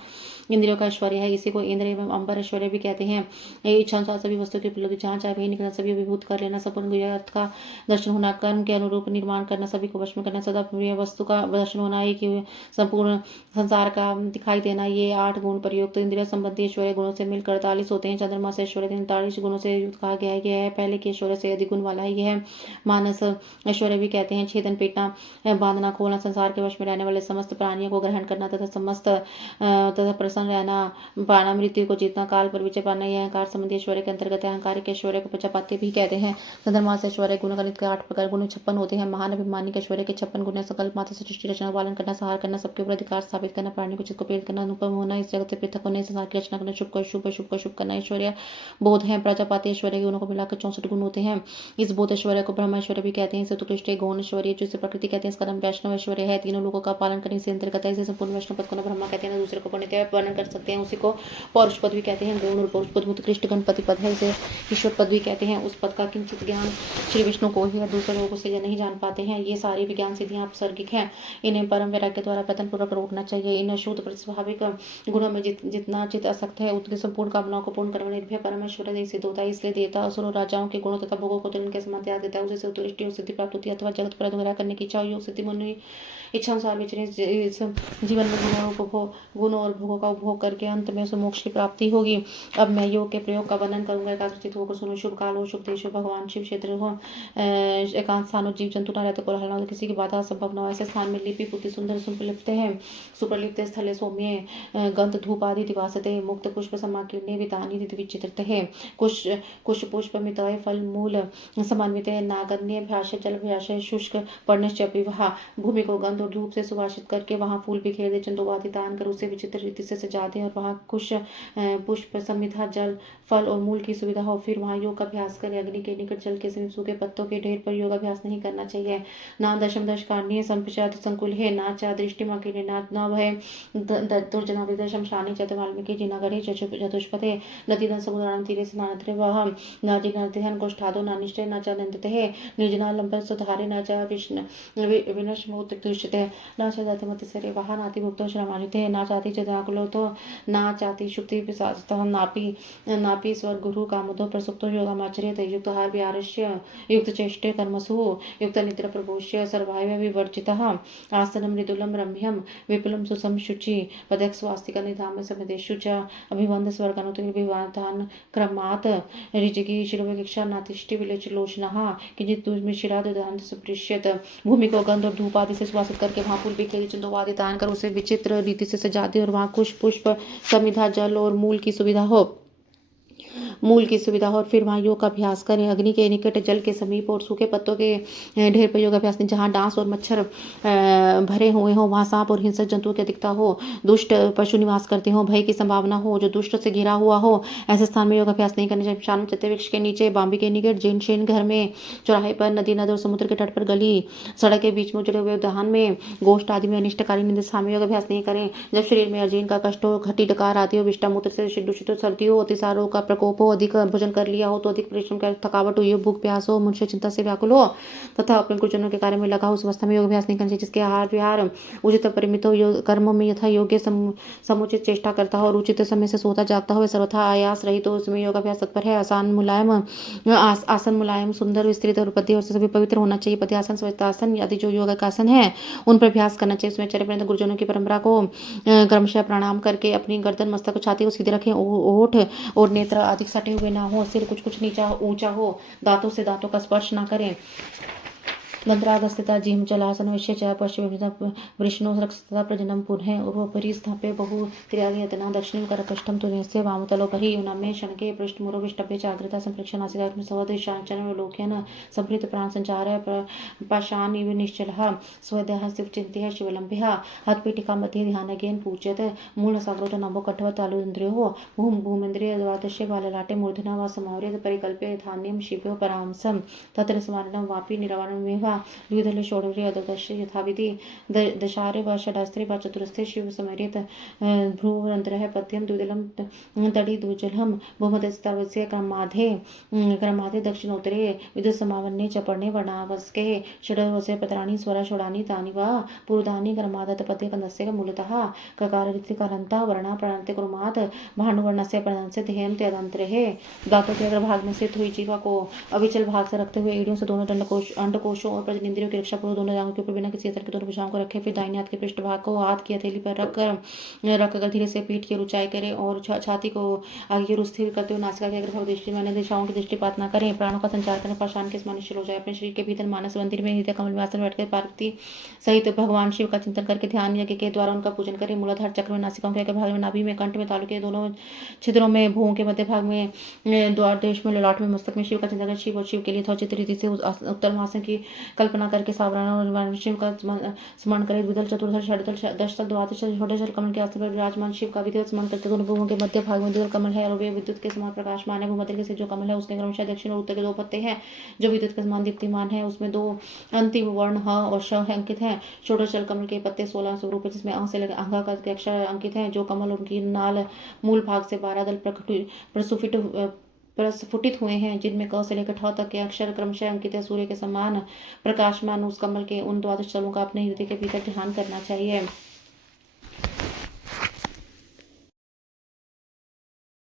इंद्रियों का ऐश्वर्य है। इसी को इंद्र एवं अंबर ऐश्वर्य भी कहते हैं। ये इच्छा अनुसार सभी वस्तु की उपलब्धि जहाँ चाहे वही निकलना सभी विभूत कर लेना संपूर्ण अर्थ का दर्शन होना कर्म के अनुरूप निर्माण करना सभी को वश में करना सदा प्रिय वस्तु का दर्शन होना एक संपूर्ण संसार का दिखाई देना ये 8 गुण प्रयुक्त इंद्रिय संबंधी ऐश्वर्य गुणों से मिलकर 43 होते हैं। चंद्रमा से ऐश्वर्य 43 गुणों से युक्त कहा गया है। पहले के ऐश्वर्य से अधिक गुण वाला है यह मानस ऐश्वर्य भी कहते हैं। छेदन पीटना बांधना खोलना संसार के वश में रहने वाले समस्त प्राणियों को ग्रहण करना तथा प्रसन्न रहना पाना मृत्यु को जीतना काल पर विजय पाना यह अहंकार संबंधी ऐश्वर्य के अंतर्गत है। अहंकार के ऐश्वर्य को प्रजापात्य भी कहते हैं। चंद्रमा से ऐश्वर्य गुण गणित के 8 प्रकार गुण 56 होते हैं। महान अभिमानी के ऐश्वर्य के 56 गुण संकल्प मात्र से सृष्टि रचना पालन करना सहार करना सबके ऊपर अधिकार स्थापित करना प्राणी को जिसको प्रेरित करना अनुपम होना इस जगत से पृथक होने संसार की रचना करना शुभ को शुभ शुभ को शुभ करना ऐश्वर्य बोध है। प्रजापाति ऐश्वर्य के गुणों को मिलाकर 64 गुण होते हैं। इस बोध ऐश्वर्य ऐश्वर्य को ब्रह्म ऐश्वर्य भी कहते हैं। इसे उत्कृष्ट गौण ऐश्वर्य जिसे प्रकृति कहते हैं। इसका नाम वैष्णव ऐश्वर्य है। तीनों लोगों का पालन करने से अंतर्गत है। इसे संपूर्ण वैष्णव पद को न ब्रह्मा कहते हैं, न दूसरे को पंडित वर्णन कर सकते हैं। उसी को पौरुष पद भी कहते हैं। गौण और पौरुष पद उत्कृष्ट गणपति पद है। इसे ईश्वर पद भी कहते हैं। उस पद का किंचित ज्ञान श्री विष्णु को ही है, दूसरे लोगों से नहीं जान पाते हैं। ये सारी विज्ञान सिद्धियां अपसर्गिक हैं। इन्हें परम वैराग्य द्वारा प्रयत्न पूर्वक रोकना चाहिए। इन शुद्ध स्वाभाविक गुणों में जितना चित आसक्त है उतनी संपूर्ण कामनाओं को पूर्ण करने निर्भय परमेश्वर सिद्ध होता है। इसलिए देवता असुर और राजाओं के गुणों तथा भोगों को तुरंत के समान त्याग देता है। उसे उत्कृष्ट योग सिद्धि प्राप्त होती है अथवा जगत पर अनुग्रह करने की इच्छा योग सिद्धि मन इच्छा अनुसार विचरण इस जीवन में गुणों और भोगों का उपभोग करके अंत में उसे मोक्ष की प्राप्ति होगी। अब मैं योग के प्रयोग का वर्णन करूंगा। एकाग्रचित होकर सुनो। शुभ काल हो, शुभ देश हो, भगवान शिव क्षेत्र हो, एकांत स्थान हो, जीव जंतु न रहते, कोलाहल न हो, किसी की बाधा संभव न हो, ऐसे स्थान में लिपि पुति सुंदर सुप्रलिप्त है। सुप्रलिप्त स्थले सौम्य गंध धूप आदि दिवासते मुक्त पुष्प समाकीर्णे वितानि विचित्रते है। कुश पुष्प मितय फल मूल समन्वित नागन्य भ्यास जल भ्यास शुष्क पर्णश्चपि वहा भूमि को गंध और धूप से सुवासित करके वहां फूल बिखेर दे, चंदोवादि दान कर उसे विचित्र रीति से सजा दे और वहां कुश पुष्प समिधा जल फल और मूल की सुविधा हो। फिर वहां योग अभ्यास करे। अग्नि के निकट जल के समीप सूखे पत्तों के ढेर पर योग अभ्यास नहीं करना चाहिए। ना दशम दश कारणी संपचात संकुल है, ना चा दृष्टि मकीने, ना भय दुर्जना विदशम शानी चत वाल्मीकि जिना गढ़े चतुष्पथे नदीदन समुद्रान तीरे स्नानत्रे वह ना जिघ्नतेहन गोष्ठादो ना निष्ठे ना च दंतते निर्जना लंबन सुधारे ना च विनश्मोत तुष्यते ना च दतिमति सरे वह नाति भुक्तो श्रमानिते ना चाति च दाकुलो तो ना चाति शुक्ति पिशाचतः नापि स्वर गुरु कामुदो प्रसुप्तो योगमाचरेत युक्त हार विहारस्य युक्त चेष्टे कर्मसु युक्त निद्रा प्रभोष्य सर्वाय विवर्जितः आसनं मृदुलं रम्यं विपुलं सुसम शुचि पदक स्वास्तिका निधाम समिदेषु च अभिवंद स्वर्गानुतिर्विवादान क्रमात् ऋजिकी शिरोविक्षा नातिष्ठि विलोचनः किंचित दुर्मिशिरादुदांत सुपृश्यत भूमि को गंध और धूप आदि से सुवासित करके वहां फूल बिखेरी चंदोवादि दान कर उसे विचित्र रीति से सजा दे और वहां कुश पुष्प समिधा जल और मूल की सुविधा हो और फिर वहाँ योग का अभ्यास करें। अग्नि के निकट जल के समीप और सूखे पत्तों के ढेर पर योग अभ्यास नहीं। जहाँ डांस और मच्छर भरे हुए हों, वहाँ सांप और हिंसक जंतुओं की अधिकता हो, दुष्ट पशु निवास करते हो, भय की संभावना हो, जो दुष्ट से घिरा हुआ हो, ऐसे स्थान में योग अभ्यास नहीं करना चाहिए। शान चतुर्वृक्ष के नीचे, बाम्बी के निकट, जैन शैन घर में, चौराहे पर, नदी नद और समुद्र के तट पर, गली सड़क के बीच में उजड़े हुए उद्यान में, गोष्ठ आदि में अनिष्टकारी निंदित स्थान में योग अभ्यास नहीं करें। जब शरीर में अजीर्ण का कष्ट हो, घटी डकार आदि हो, विष्टा मूत्र से दूषित हो, सर्दी हो, अतिसार रोग का प्रकोप हो, अधिक भोजन कर लिया हो तो अधिक परिश्रम कर थकावट हुई हो, भूख प्यास हो, मनुष्य चिंता से व्याकुल हो तथा अपने गुरुजनों के कार्य में लगा हो, उस अवस्था में योग अभ्यास नहीं करना चाहिए। जिसके आहार विहार उचित परिमित हो, कर्मों में यथा योग्य समुचित चेष्टा करता हो और उचित समय से सोता जागता हो, सर्वथा आयास रहित हो, उसमें योग अभ्यास तत्पर है। आसन मुलायम सुंदर विस्तृत और पति और सभी पवित्र होना चाहिए। पद्यासन स्वस्थासन आदि जो योग आसन है उन पर अभ्यास करना चाहिए। उसमें चरित्र गुरुजनों की परंपरा को क्रमशः प्रणाम करके अपनी गर्दन मस्तक छाती को सीधे रखें। ओठ और नेत्र अधिक सटे हुए ना हो, सिर कुछ नीचा ऊंचा हो, दांतों से दांतों का स्पर्श ना करें। दंत्रागस्थिता जिम चलासन वश्य च पश्चिम वृष्णो रक्षता प्रजनम पुनः उर्वपरि स्थाप्य बहु त्रियागयतना दक्षिणं करपृष्ठं तुल्यस्य वामतलोपरि यूनाम्ये शनके पृष्ठमुरो विष्टभ्य चाग्रता संप्रेक्षण आसिदात्म सवदेशांचन लोक्यन संप्रीत प्राण संचार पाशान इव निश्चलः स्वदेह शिवचिन्त्य शिवलम्भ्यः हत्पीठिका मध्ये ध्यानज्ञेन पूज्यत मूलसाग्रोत नभो कठव तालुन्द्रियो भूमेन्द्रिय द्वादशे बाललाटे मूर्धना वा समावृत परिकल्प्य धान्यं शिव्यो परांसं तत्र स्मारणं वापि निरवरणमेव द्विदले षोडशे अददशे यथाविधि दशारे व षडास्त्रे व चतुरस्थे शिव समरेत भ्रूरन्ध्रः पद्यं द्विदलं तडी द्विजलहं भूमध्यस्तर्वस्य क्रमाधे दक्षिणोत्तरे विद्युत्समावन्ये च पर्णे वर्णावस्के षडवसे पत्राणि स्वरा षोडानि तानि वा पूर्वदानि क्रमादत पद्यकन्दस्य मूलतः ककारऋतिकारन्ता वर्णा प्रणन्ते कुर्मात् भानुवर्णस्य प्रणस्य ध्येयं त्यदन्तरे दांतों के अग्रभाग में स्थित हुई जीवा को अविचल भाग से रखते हुए एड़ियों से दोनों अंडकोशों और प्रजनेंद्रियों की रक्षा पूर्व दोनों जांघों के ऊपर बिना किसी असर के दोनों भुजाओं को रखे। फिर दाहिने हाथ के पृष्ठ भाग को हाथ की हथेली पर रखकर धीरे से पीठ की ऊंचाई करें और छाती को आगे की ओर स्थिर करते हुए नासिका के अग्रभाग दृष्टि में अन्य दिशाओं की दृष्टिपात न करें। प्राणों का संचार करें। पाषाण के समान निश्चल हो जाए। अपने शरीर के भीतर मानस मंदिर में हृदय कमल में आसन बैठकर पार्वती सहित भगवान शिव का चिंतन करके ध्यान यज्ञ के द्वारा उनका पूजन करें। मूलाधार चक्र में, नासिकाओं के अग्रभाग में, नाभि में, कंठ में, तालु के दोनों छिद्रों में, भुवों के मध्य भाग में, द्वार देश में, ललाट में, मस्तक में शिव का चिंतन करें। शिव और शिव के लिए यथोचित रीति से उत्तम आसन की कल्पना करके सावधान और शिव का स्मरण करें। द्विदल चतुर्दल षडदल दशदल द्वादश छोटे जल कमल के आसन पर विराजमान शिव का विधिवत स्मरण करते दोनों भुवों के मध्य भाग में द्विदल कमल है और वे विद्युत के समान प्रकाशमान है। भूमध्य से जो कमल है उसके क्रमशः दक्षिण और उत्तर के 2 पत्ते हैं जो विद्युत के समान दीप्तिमान है। उसमें 2 अंतिम वर्ण ह और श अंकित हैं। षोडश जल कमल के पत्ते 16 स्वरूप है जिसमें अ से लेकर अंगा का अक्षर अंकित है। जो कमल उनकी नाल मूल भाग से 12 दल प्रस्फुटित हुए हैं जिनमें क से लेकर ठ तक के अक्षर क्रमशः अंकित है। सूर्य के समान प्रकाशमान उस कमल के उन द्वादश दलों का अपने हृदय के भीतर ध्यान करना चाहिए।